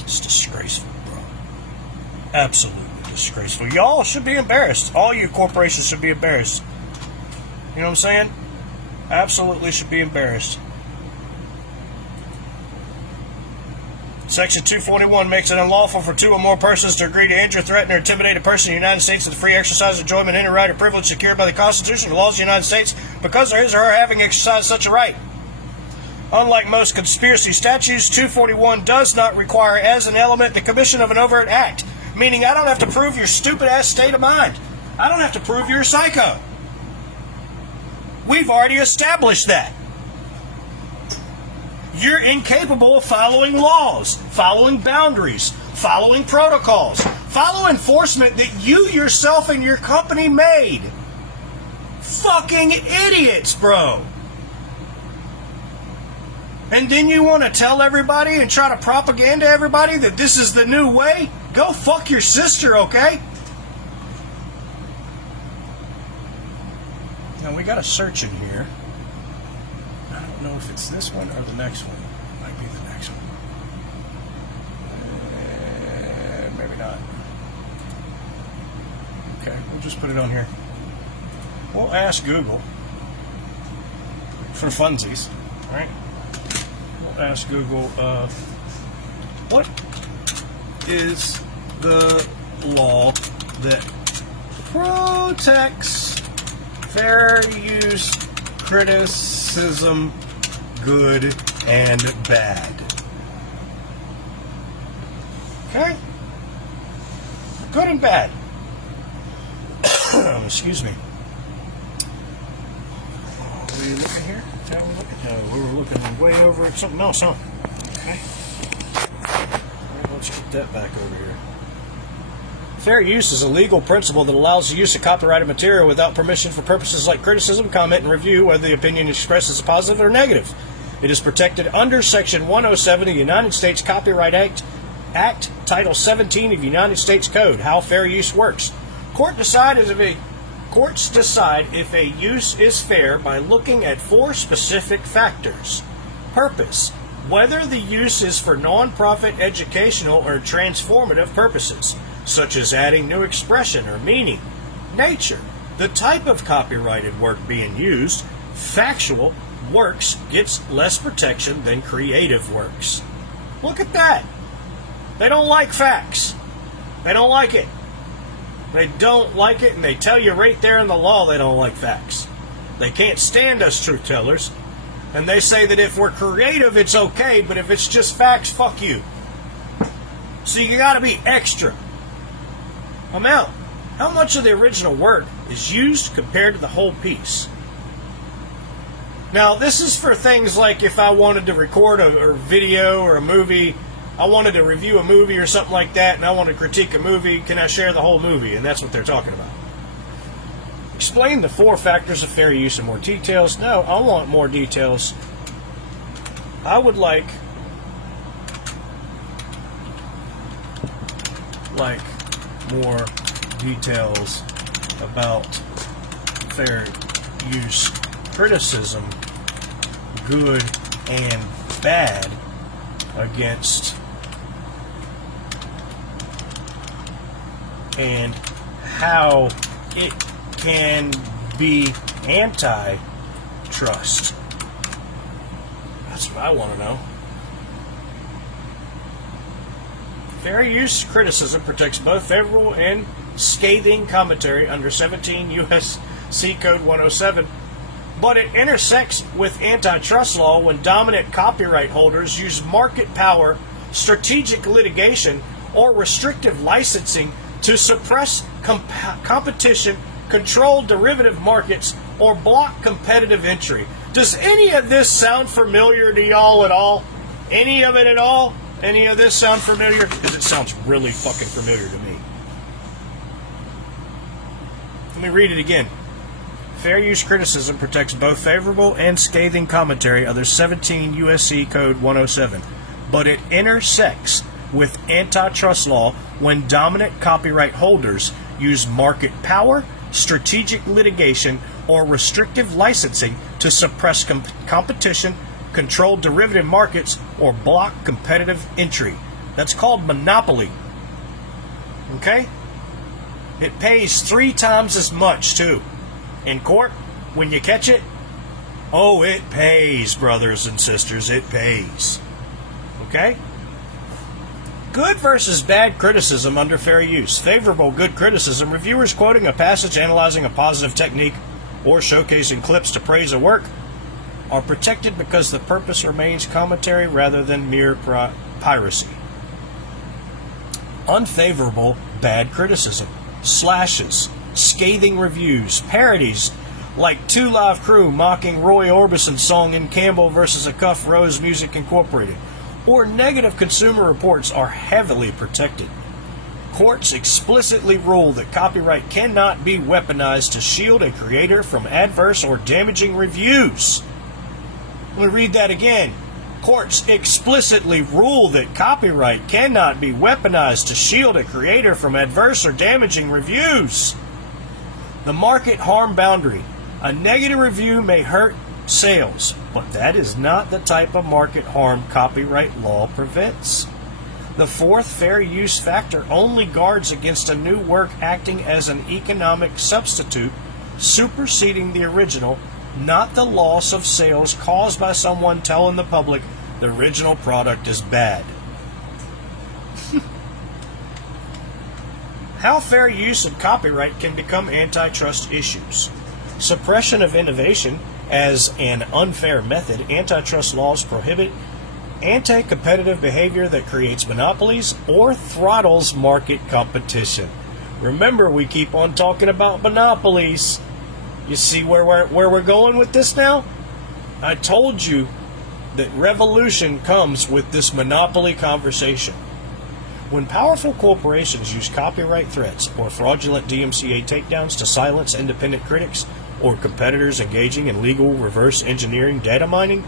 It's disgraceful, bro. Absolutely disgraceful. Y'all should be embarrassed. All you corporations should be embarrassed. You know what I'm saying? Absolutely should be embarrassed. Section 241 makes it unlawful for two or more persons to agree to injure, threaten, or intimidate a person in the United States in the free exercise, enjoyment, any right or privilege secured by the Constitution or laws of the United States because of his or her having exercised such a right. Unlike most conspiracy statutes, 241 does not require as an element the commission of an overt act, meaning I don't have to prove your stupid-ass state of mind. I don't have to prove you're a psycho. We've already established that. You're incapable of following laws, following boundaries, following protocols, follow enforcement that you yourself and your company made. Fucking idiots, bro. And then you want to tell everybody and try to propaganda everybody that this is the new way? Go fuck your sister, okay? Now we got a search in here. I don't know if it's this one or the next one. It might be the next one. Maybe not. Okay, we'll just put it on here. We'll ask Google for funsies, right? We'll ask Google, what is the law that protects fair use, criticism, good and bad? Okay? Good and bad. Excuse me. Are we looking here? No, we were looking way over at something else, huh? Okay. All right, let's get that back over here. Fair use is a legal principle that allows the use of copyrighted material without permission for purposes like criticism, comment, and review, whether the opinion expressed is positive or negative. It is protected under Section 107 of the United States Copyright Act, Title 17 of the United States Code. How fair use works. Courts decide if a use is fair by looking at 4 specific factors. Purpose. Whether the use is for non-profit, educational, or transformative purposes, such as adding new expression or meaning. Nature. The type of copyrighted work being used. Factual. Works gets less protection than creative works. Look at that. They don't like facts. They don't like it. They don't like it, and they tell you right there in the law they don't like facts. They can't stand us truth tellers, and they say that if we're creative, it's okay, but if it's just facts, fuck you. So you gotta be extra. Amount. How much of the original work is used compared to the whole piece? Now, this is for things like if I wanted to record a video or a movie, I wanted to review a movie or something like that, and I want to critique a movie, can I share the whole movie? And that's what they're talking about. Explain the 4 factors of fair use in more details. No, I want more details. I would like more details about fair use, criticism, good and bad, against and how it can be antitrust. That's what I want to know. Fair use criticism protects both favorable and scathing commentary under 17 U.S.C. Code 107, but it intersects with antitrust law when dominant copyright holders use market power, strategic litigation, or restrictive licensing to suppress competition, control derivative markets, or block competitive entry. Does any of this sound familiar to y'all at all? Any of it at all? Any of this sound familiar? Because it sounds really fucking familiar to me. Let me read it again. Fair use criticism protects both favorable and scathing commentary under 17 U.S.C. Code 107, but it intersects with antitrust law when dominant copyright holders use market power, strategic litigation, or restrictive licensing to suppress competition, control derivative markets, or block competitive entry. That's called monopoly. Okay? It pays 3 times as much, too. In court, when you catch it, oh, it pays, brothers and sisters, it pays. Okay? Good versus bad criticism under fair use. Favorable good criticism, reviewers quoting a passage, analyzing a positive technique, or showcasing clips to praise a work, are protected because the purpose remains commentary rather than mere piracy. Unfavorable bad criticism, slashes, scathing reviews, parodies, like 2 Live Crew mocking Roy Orbison's song In Campbell versus a Cuff Rose Music Incorporated, or negative consumer reports are heavily protected. Courts explicitly rule that copyright cannot be weaponized to shield a creator from adverse or damaging reviews. Let me read that again. Courts explicitly rule that copyright cannot be weaponized to shield a creator from adverse or damaging reviews. The market harm boundary. A negative review may hurt sales, but that is not the type of market harm copyright law prevents. The fourth fair use factor only guards against a new work acting as an economic substitute, superseding the original, not the loss of sales caused by someone telling the public the original product is bad. How fair use of copyright can become antitrust issues. Suppression of innovation as an unfair method. Antitrust laws prohibit anti-competitive behavior that creates monopolies or throttles market competition. Remember, we keep on talking about monopolies. You see where we're going with this now? I told you that revolution comes with this monopoly conversation. When powerful corporations use copyright threats or fraudulent DMCA takedowns to silence independent critics or competitors engaging in legal reverse engineering data mining,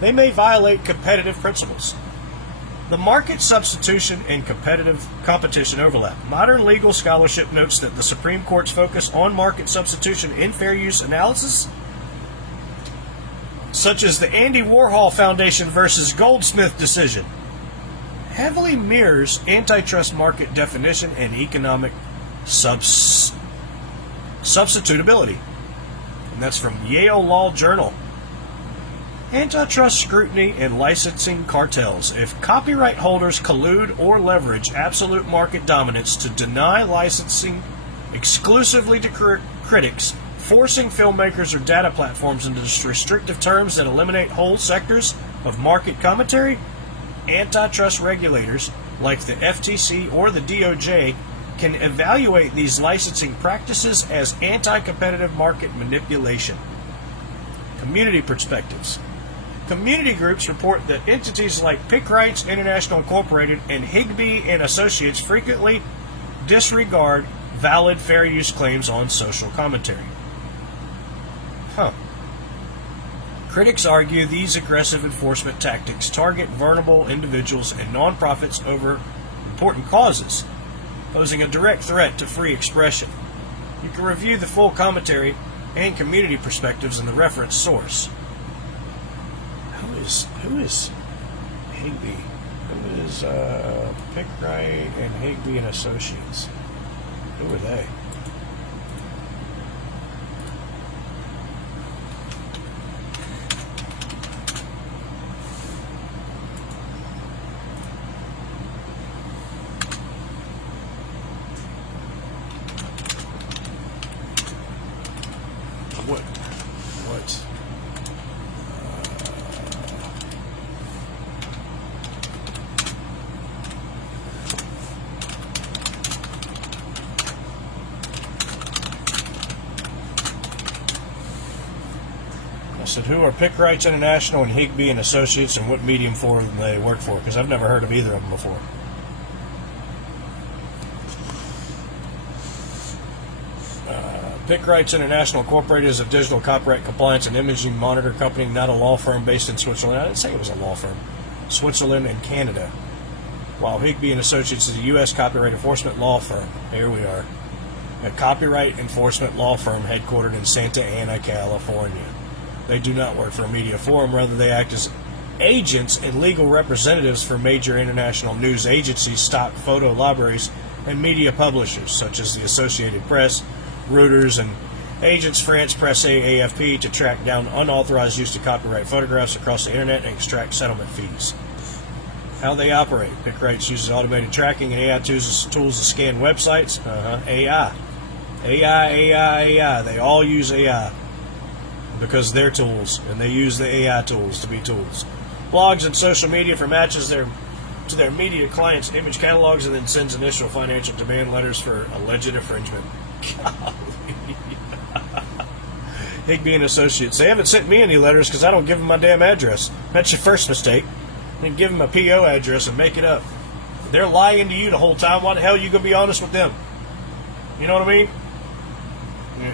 they may violate competitive principles. The market substitution and competitive competition overlap. Modern legal scholarship notes that the Supreme Court's focus on market substitution in fair use analysis, such as the Andy Warhol Foundation versus Goldsmith decision, heavily mirrors antitrust market definition and economic substitutability. And that's from Yale Law Journal. Antitrust scrutiny and licensing cartels. If copyright holders collude or leverage absolute market dominance to deny licensing exclusively to critics, forcing filmmakers or data platforms into restrictive terms that eliminate whole sectors of market commentary, antitrust regulators like the FTC or the DOJ can evaluate these licensing practices as anti-competitive market manipulation. Community perspectives. Community groups report that entities like Pick Rights International Incorporated and Higbee and Associates frequently disregard valid fair use claims on social commentary. Critics argue these aggressive enforcement tactics target vulnerable individuals and nonprofits over important causes, posing a direct threat to free expression. You can review the full commentary and community perspectives in the reference source. Who is Higbee? Who is Pick Right and Higbee and Associates? Who are they? What? I said, who are Pick Rights International and Higbee and Associates, and what medium forum they work for? Because I've never heard of either of them before. Pick Rights International Incorporated is a digital copyright compliance and imaging monitor company, not a law firm based in Switzerland. I didn't say it was a law firm. Switzerland and Canada. While Higbee and Associates is a U.S. copyright enforcement law firm. Here we are. A copyright enforcement law firm headquartered in Santa Ana, California. They do not work for a media forum. Rather, they act as agents and legal representatives for major international news agencies, stock photo libraries, and media publishers, such as the Associated Press, Reuters, and Agence France Presse AFP, to track down unauthorized use of copyright photographs across the internet and extract settlement fees. How they operate. Pick Rights uses automated tracking and AI tools to scan websites. AI. They all use AI because they're tools, and they use the AI tools to be tools. Blogs and social media for matches to their media clients' image catalogs, and then sends initial financial demand letters for alleged infringement. Golly. Higby and Associates. They haven't sent me any letters because I don't give them my damn address. That's your first mistake. Then give them a PO address and make it up. They're lying to you the whole time. Why the hell are you going to be honest with them? You know what I mean?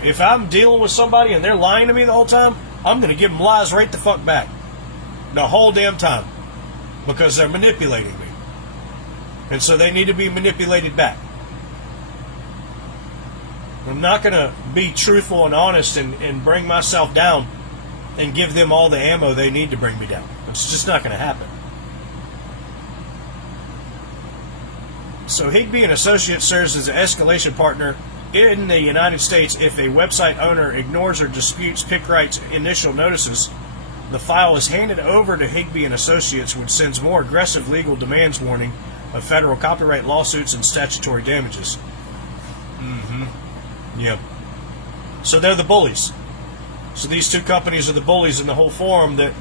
If I'm dealing with somebody and they're lying to me the whole time, I'm going to give them lies right the fuck back. The whole damn time. Because they're manipulating me. And so they need to be manipulated back. I'm not going to be truthful and honest and bring myself down and give them all the ammo they need to bring me down. It's just not going to happen. So Higby and Associates serves as an escalation partner in the United States. If a website owner ignores or disputes PicRight's initial notices, the file is handed over to Higby and Associates, which sends more aggressive legal demands warning of federal copyright lawsuits and statutory damages. Yep. So they're the bullies. So these two companies are the bullies in the whole forum that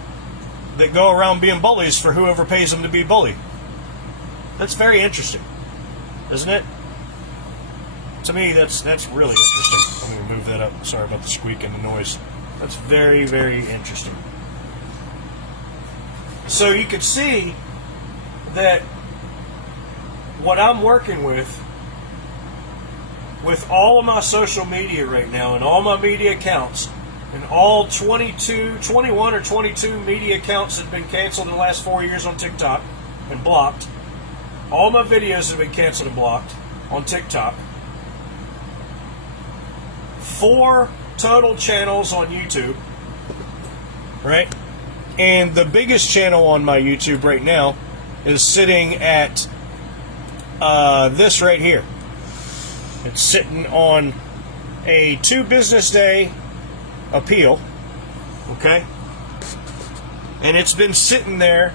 go around being bullies for whoever pays them to be bully. That's very interesting, isn't it? To me, that's really interesting. Let me move that up. Sorry about the squeak and the noise. That's very, very interesting. So you can see that what I'm working with all of my social media right now and all my media accounts and all 21 or 22 media accounts that have been canceled in the last 4 years on TikTok and blocked. All my videos have been canceled and blocked on TikTok. 4 total channels on YouTube, right? And the biggest channel on my YouTube right now is sitting at this right here. It's sitting on a 2 business day appeal, okay? And it's been sitting there.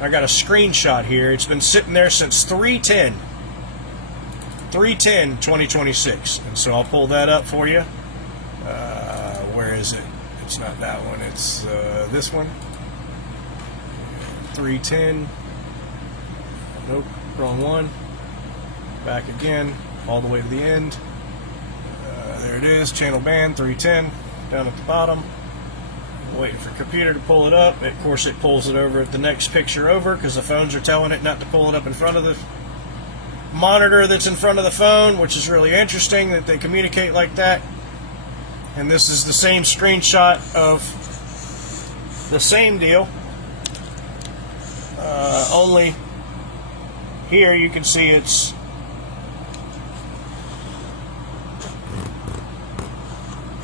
I got a screenshot here. It's been sitting there since 3/10/2026. And so I'll pull that up for you. Where is it? It's not that one. It's this one. 3/10. Nope, wrong one. Back again, all the way to the end. There it is, channel band, 3/10, down at the bottom. Waiting for computer to pull it up. Of course, it pulls it over at the next picture over because the phones are telling it not to pull it up in front of the monitor that's in front of the phone, which is really interesting that they communicate like that. And this is the same screenshot of the same deal. Only here you can see it's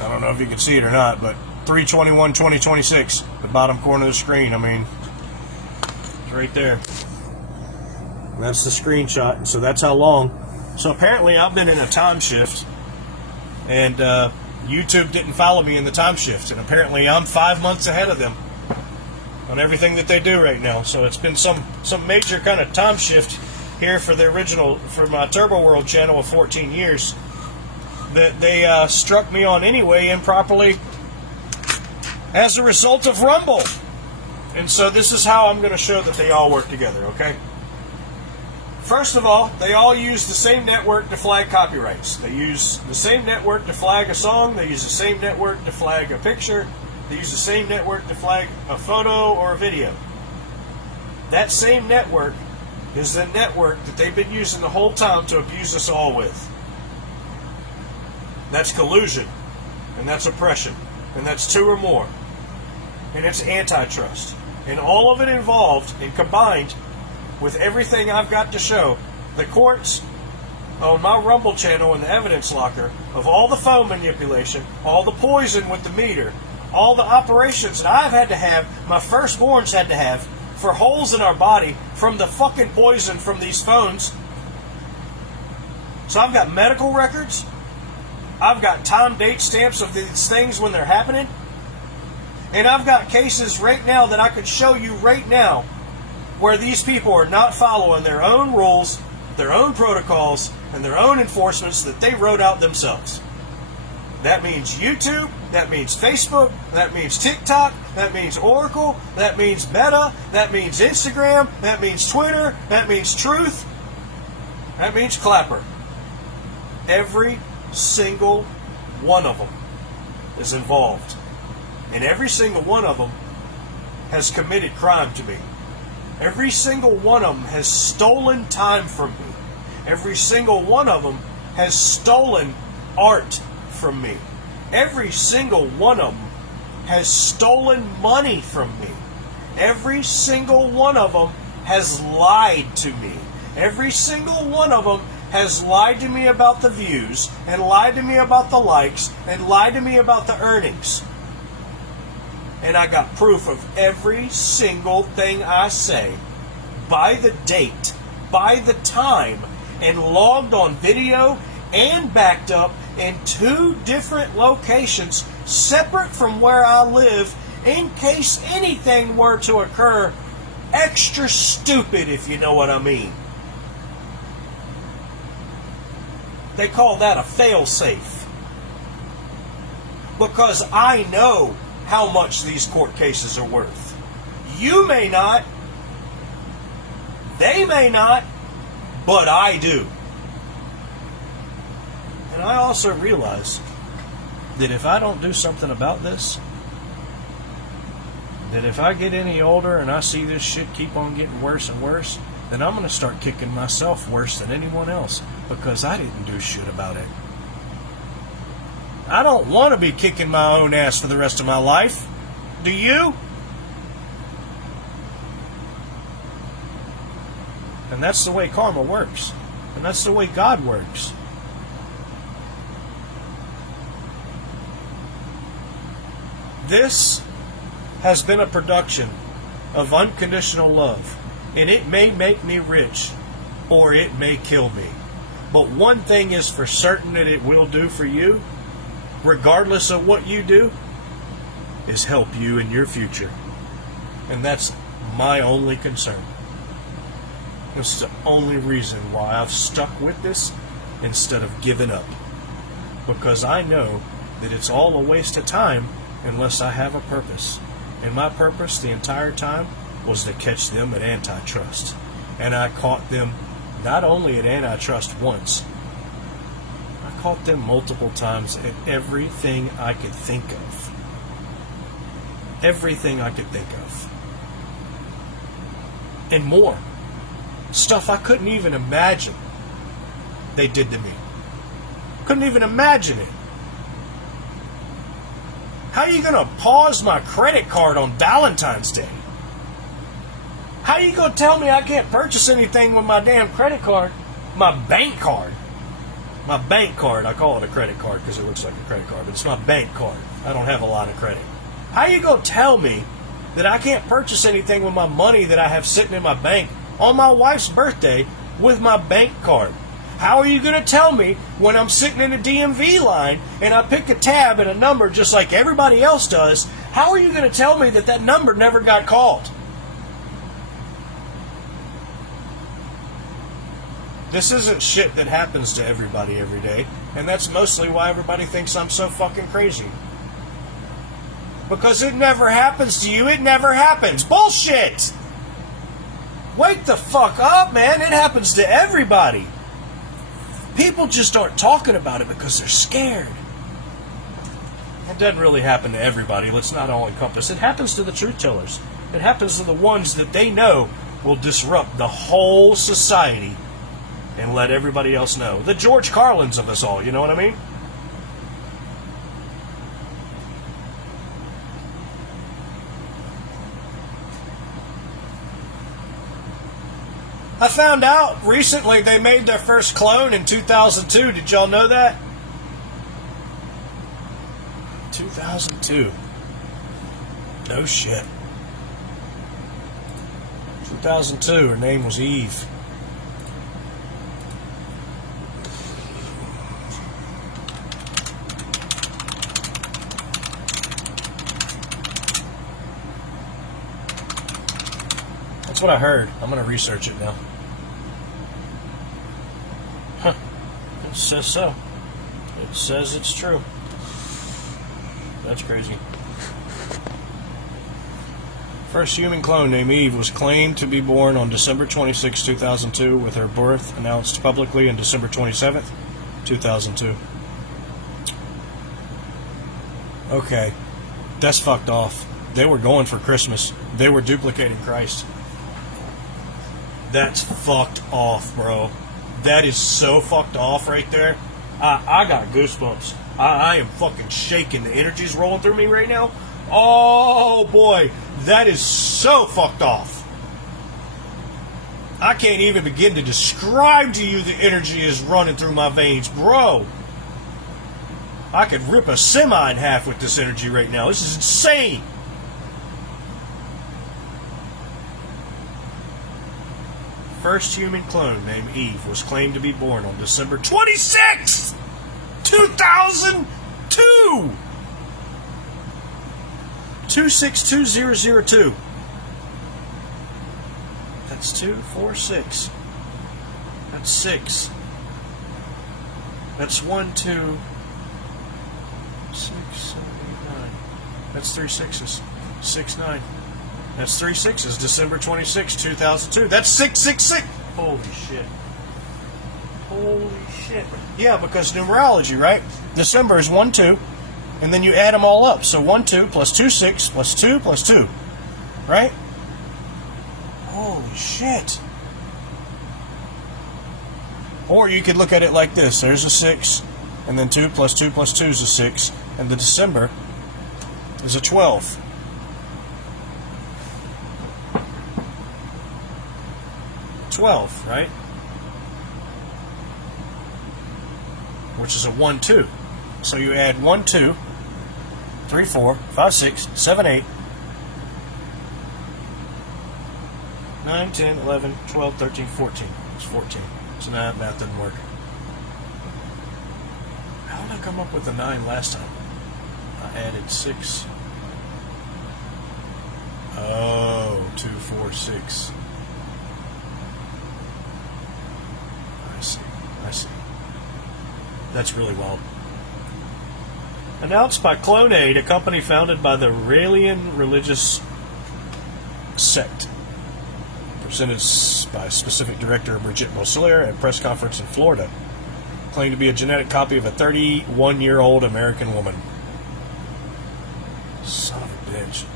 I don't know if you can see it or not, but 3/21/2026, the bottom corner of the screen. I mean, it's right there. That's the screenshot, so that's how long. So apparently I've been in a time shift, and YouTube didn't follow me in the time shift, and apparently I'm 5 months ahead of them on everything that they do right now. So it's been some major kind of time shift here for my Turbo World channel of 14 years that they struck me on anyway improperly as a result of Rumble. And so this is how I'm going to show that they all work together, okay? First of all, they all use the same network to flag copyrights. They use the same network to flag a song. They use the same network to flag a picture. They use the same network to flag a photo or a video. That same network is the network that they've been using the whole time to abuse us all with. That's collusion, and that's oppression, and that's 2 or more, and it's antitrust. And all of it involved and combined with everything I've got to show, the courts on my Rumble channel and the evidence locker of all the phone manipulation, all the poison with the meter, all the operations that I've had to have, my firstborns had to have, for holes in our body from the fucking poison from these phones. So I've got medical records. I've got time date stamps of these things when they're happening. And I've got cases right now that I could show you right now where these people are not following their own rules, their own protocols, and their own enforcements that they wrote out themselves. That means YouTube, that means Facebook, that means TikTok, that means Oracle, that means Meta, that means Instagram, that means Twitter, that means Truth, that means Clapper. Every single one of them is involved And every single one of them has committed crime to me. Every single one of them has stolen time from me. Every single one of them has stolen art from me. Every single one of them has stolen money from me. Every single one of them has lied to me. Every single one of them has lied to me about the views, and lied to me about the likes, and lied to me about the earnings. And I got proof of every single thing I say by the date, by the time, and logged on video and backed up in 2 different locations separate from where I live in case anything were to occur extra stupid, if you know what I mean. They call that a fail-safe. Because I know how much these court cases are worth. You may not. They may not. But I do. And I also realize that if I don't do something about this, that if I get any older and I see this shit keep on getting worse and worse, then I'm going to start kicking myself worse than anyone else because I didn't do shit about it. I don't want to be kicking my own ass for the rest of my life. Do you? And that's the way karma works. And that's the way God works. This has been a production of Unconditional Love. And it may make me rich, or it may kill me. But one thing is for certain that it will do for you, regardless of what you do, is help you in your future. And that's my only concern. This is the only reason why I've stuck with this instead of giving up. Because I know that it's all a waste of time unless I have a purpose. And my purpose the entire time was to catch them at Antitrust. And I caught them not only at Antitrust once, I caught them multiple times at everything I could think of. Everything I could think of. And more. Stuff I couldn't even imagine they did to me. Couldn't even imagine it. How are you going to pause my credit card on Valentine's Day? How are you going to tell me I can't purchase anything with my damn credit card? My bank card. My bank card. I call it a credit card because it looks like a credit card, but it's my bank card. I don't have a lot of credit. How are you going to tell me that I can't purchase anything with my money that I have sitting in my bank on my wife's birthday with my bank card? How are you going to tell me when I'm sitting in a DMV line and I pick a tab and a number just like everybody else does? How are you going to tell me that that number never got called? This isn't shit that happens to everybody every day, and that's mostly why everybody thinks I'm so fucking crazy. Because it never happens to you, it never happens. Bullshit! Wake the fuck up, man. It happens to everybody. People just aren't talking about it because they're scared. It doesn't really happen to everybody. Let's not all encompass. It happens to the truth tellers. It happens to the ones that they know will disrupt the whole society and let everybody else know. The George Carlins of us all, you know what I mean? I found out recently they made their first clone in 2002. Did y'all know that? 2002. No shit. 2002. Her name was Eve. That's what I heard. I'm going to research it now. Huh. It says so. It says it's true. That's crazy. First human clone named Eve was claimed to be born on December 26, 2002, with her birth announced publicly on December 27, 2002. Okay. That's fucked off. They were going for Christmas. They were duplicating Christ. That's fucked off, bro. That is so fucked off right there. I got goosebumps. I am fucking shaking. The energy's rolling through me right now. Oh, boy. That is so fucked off. I can't even begin to describe to you the energy is running through my veins, bro. I could rip a semi in half with this energy right now. This is insane. First human clone named Eve was claimed to be born on December 26th, 2002. 262002. That's 2, 4, 6. That's 6. That's 1, 2, 6, 7, 8, 9. That's 3 6s. 6, 9. That's 3 6s. December 26, 2002. That's 666. Holy shit. Holy shit. Yeah, because numerology, right? December is 1, 2. And then you add them all up. So 1, 2 plus 2, 6 plus 2 plus 2. Right? Holy shit. Or you could look at it like this. There's a 6. And then 2 plus 2 plus 2 is a 6. And the December is a 12. Right? Which is a 1, 2. So you add 1, 2, 3, 4, 5, 6, 7, 8, 9, 10, 11, 12, 13, 14. It's 14. So that math didn't work. How did I come up with the 9 last time? I added 6. Oh, 2, 4, 6. I see. That's really wild. Announced by Clonaid, a company founded by the Raelian religious sect. Presented by specific director Brigitte Mosselier at a press conference in Florida. Claimed to be a genetic copy of a 31-year-old American woman. Son of a bitch.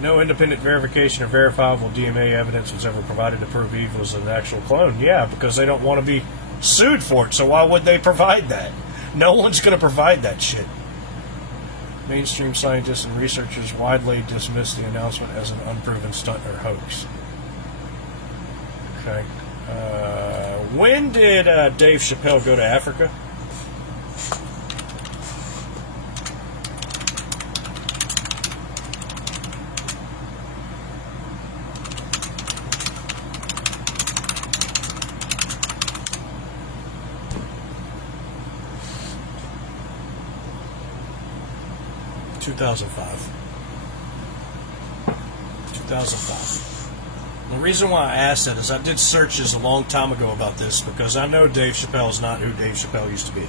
No independent verification or verifiable DNA evidence was ever provided to prove Eve was an actual clone. Yeah, because they don't want to be sued for it, so why would they provide that? No one's going to provide that shit. Mainstream scientists and researchers widely dismissed the announcement as an unproven stunt or hoax. Okay. When did Dave Chappelle go to Africa? – 2005. The reason why I asked that is I did searches a long time ago about this because I know Dave Chappelle is not who Dave Chappelle used to be.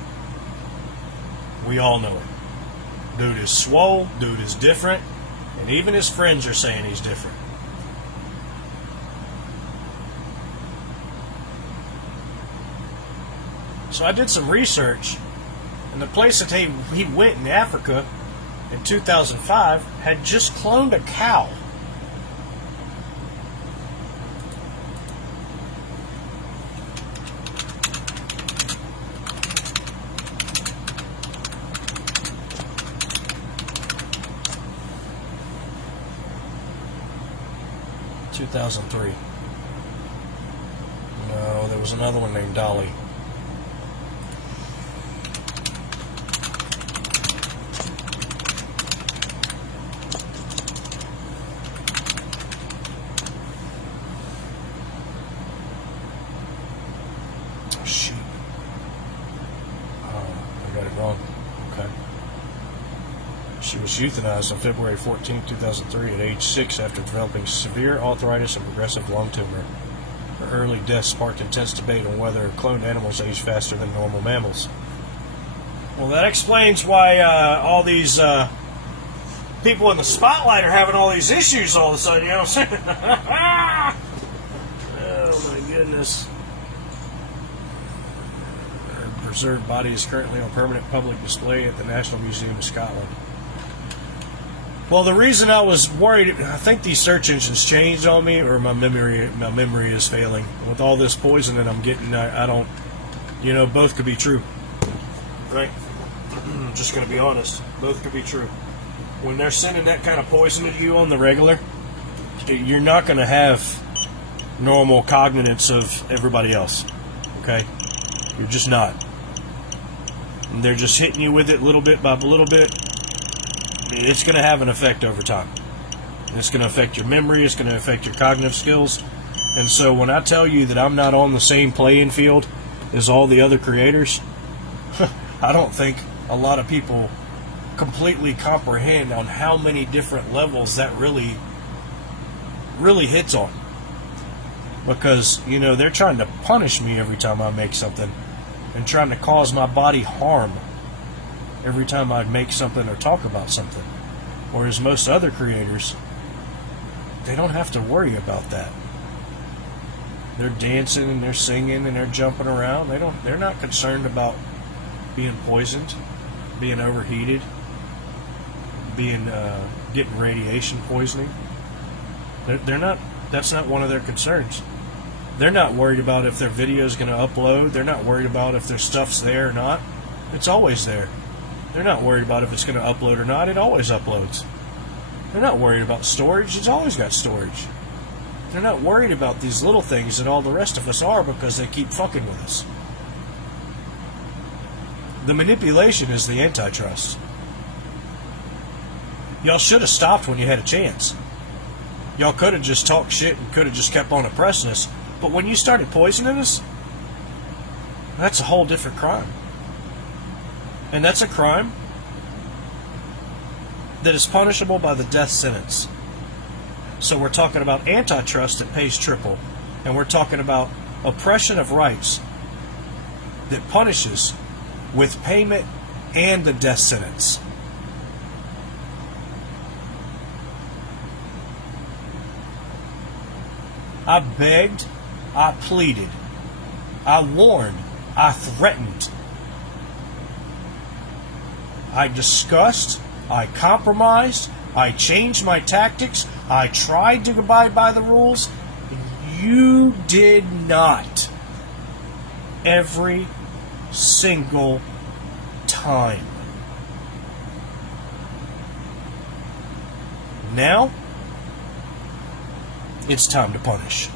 We all know it. Dude is swole, dude is different, and even his friends are saying he's different. So I did some research, and the place that he went in Africa in 2005 had just cloned a cow. In 2003. No, there was another one named Dolly. She was euthanized on February 14, 2003 at age 6 after developing severe arthritis and progressive lung tumor. Her early death sparked intense debate on whether cloned animals age faster than normal mammals. Well, that explains why all these people in the spotlight are having all these issues all of a sudden, you know what I'm saying? Oh my goodness. preserved body is currently on permanent public display at the National Museum of Scotland. Well, the reason I was worried, I think these search engines changed on me, or my memory is failing. With all this poison that I'm getting, I don't, both could be true. Right? I'm just going to be honest. Both could be true. When they're sending that kind of poison to you on the regular, you're not going to have normal cognizance of everybody else. Okay? You're just not. And they're just hitting you with it little bit by little bit. It's going to have an effect over time. It's going to affect your memory. It's going to affect your cognitive skills. And so when I tell you that I'm not on the same playing field as all the other creators, I don't think a lot of people completely comprehend on how many different levels that really hits on. Because, they're trying to punish me every time I make something and trying to cause my body harm every time I make something or talk about something. Whereas most other creators, they don't have to worry about that. They're dancing and they're singing and they're jumping around. They're not concerned about being poisoned, being overheated, getting radiation poisoning. They're not. That's not one of their concerns. They're not worried about if their video is going to upload. They're not worried about if their stuff's there or not. It's always there. They're not worried about if it's going to upload or not. It always uploads. They're not worried about storage. It's always got storage. They're not worried about these little things that all the rest of us are because they keep fucking with us. The manipulation is the antitrust. Y'all should have stopped when you had a chance. Y'all could have just talked shit and could have just kept on oppressing us. But when you started poisoning us, that's a whole different crime. And that's a crime that is punishable by the death sentence. So we're talking about antitrust that pays triple. And we're talking about oppression of rights that punishes with payment and the death sentence. I begged, I pleaded, I warned, I threatened, I discussed, I compromised, I changed my tactics, I tried to abide by the rules. You did not. Every single time. Now, it's time to punish.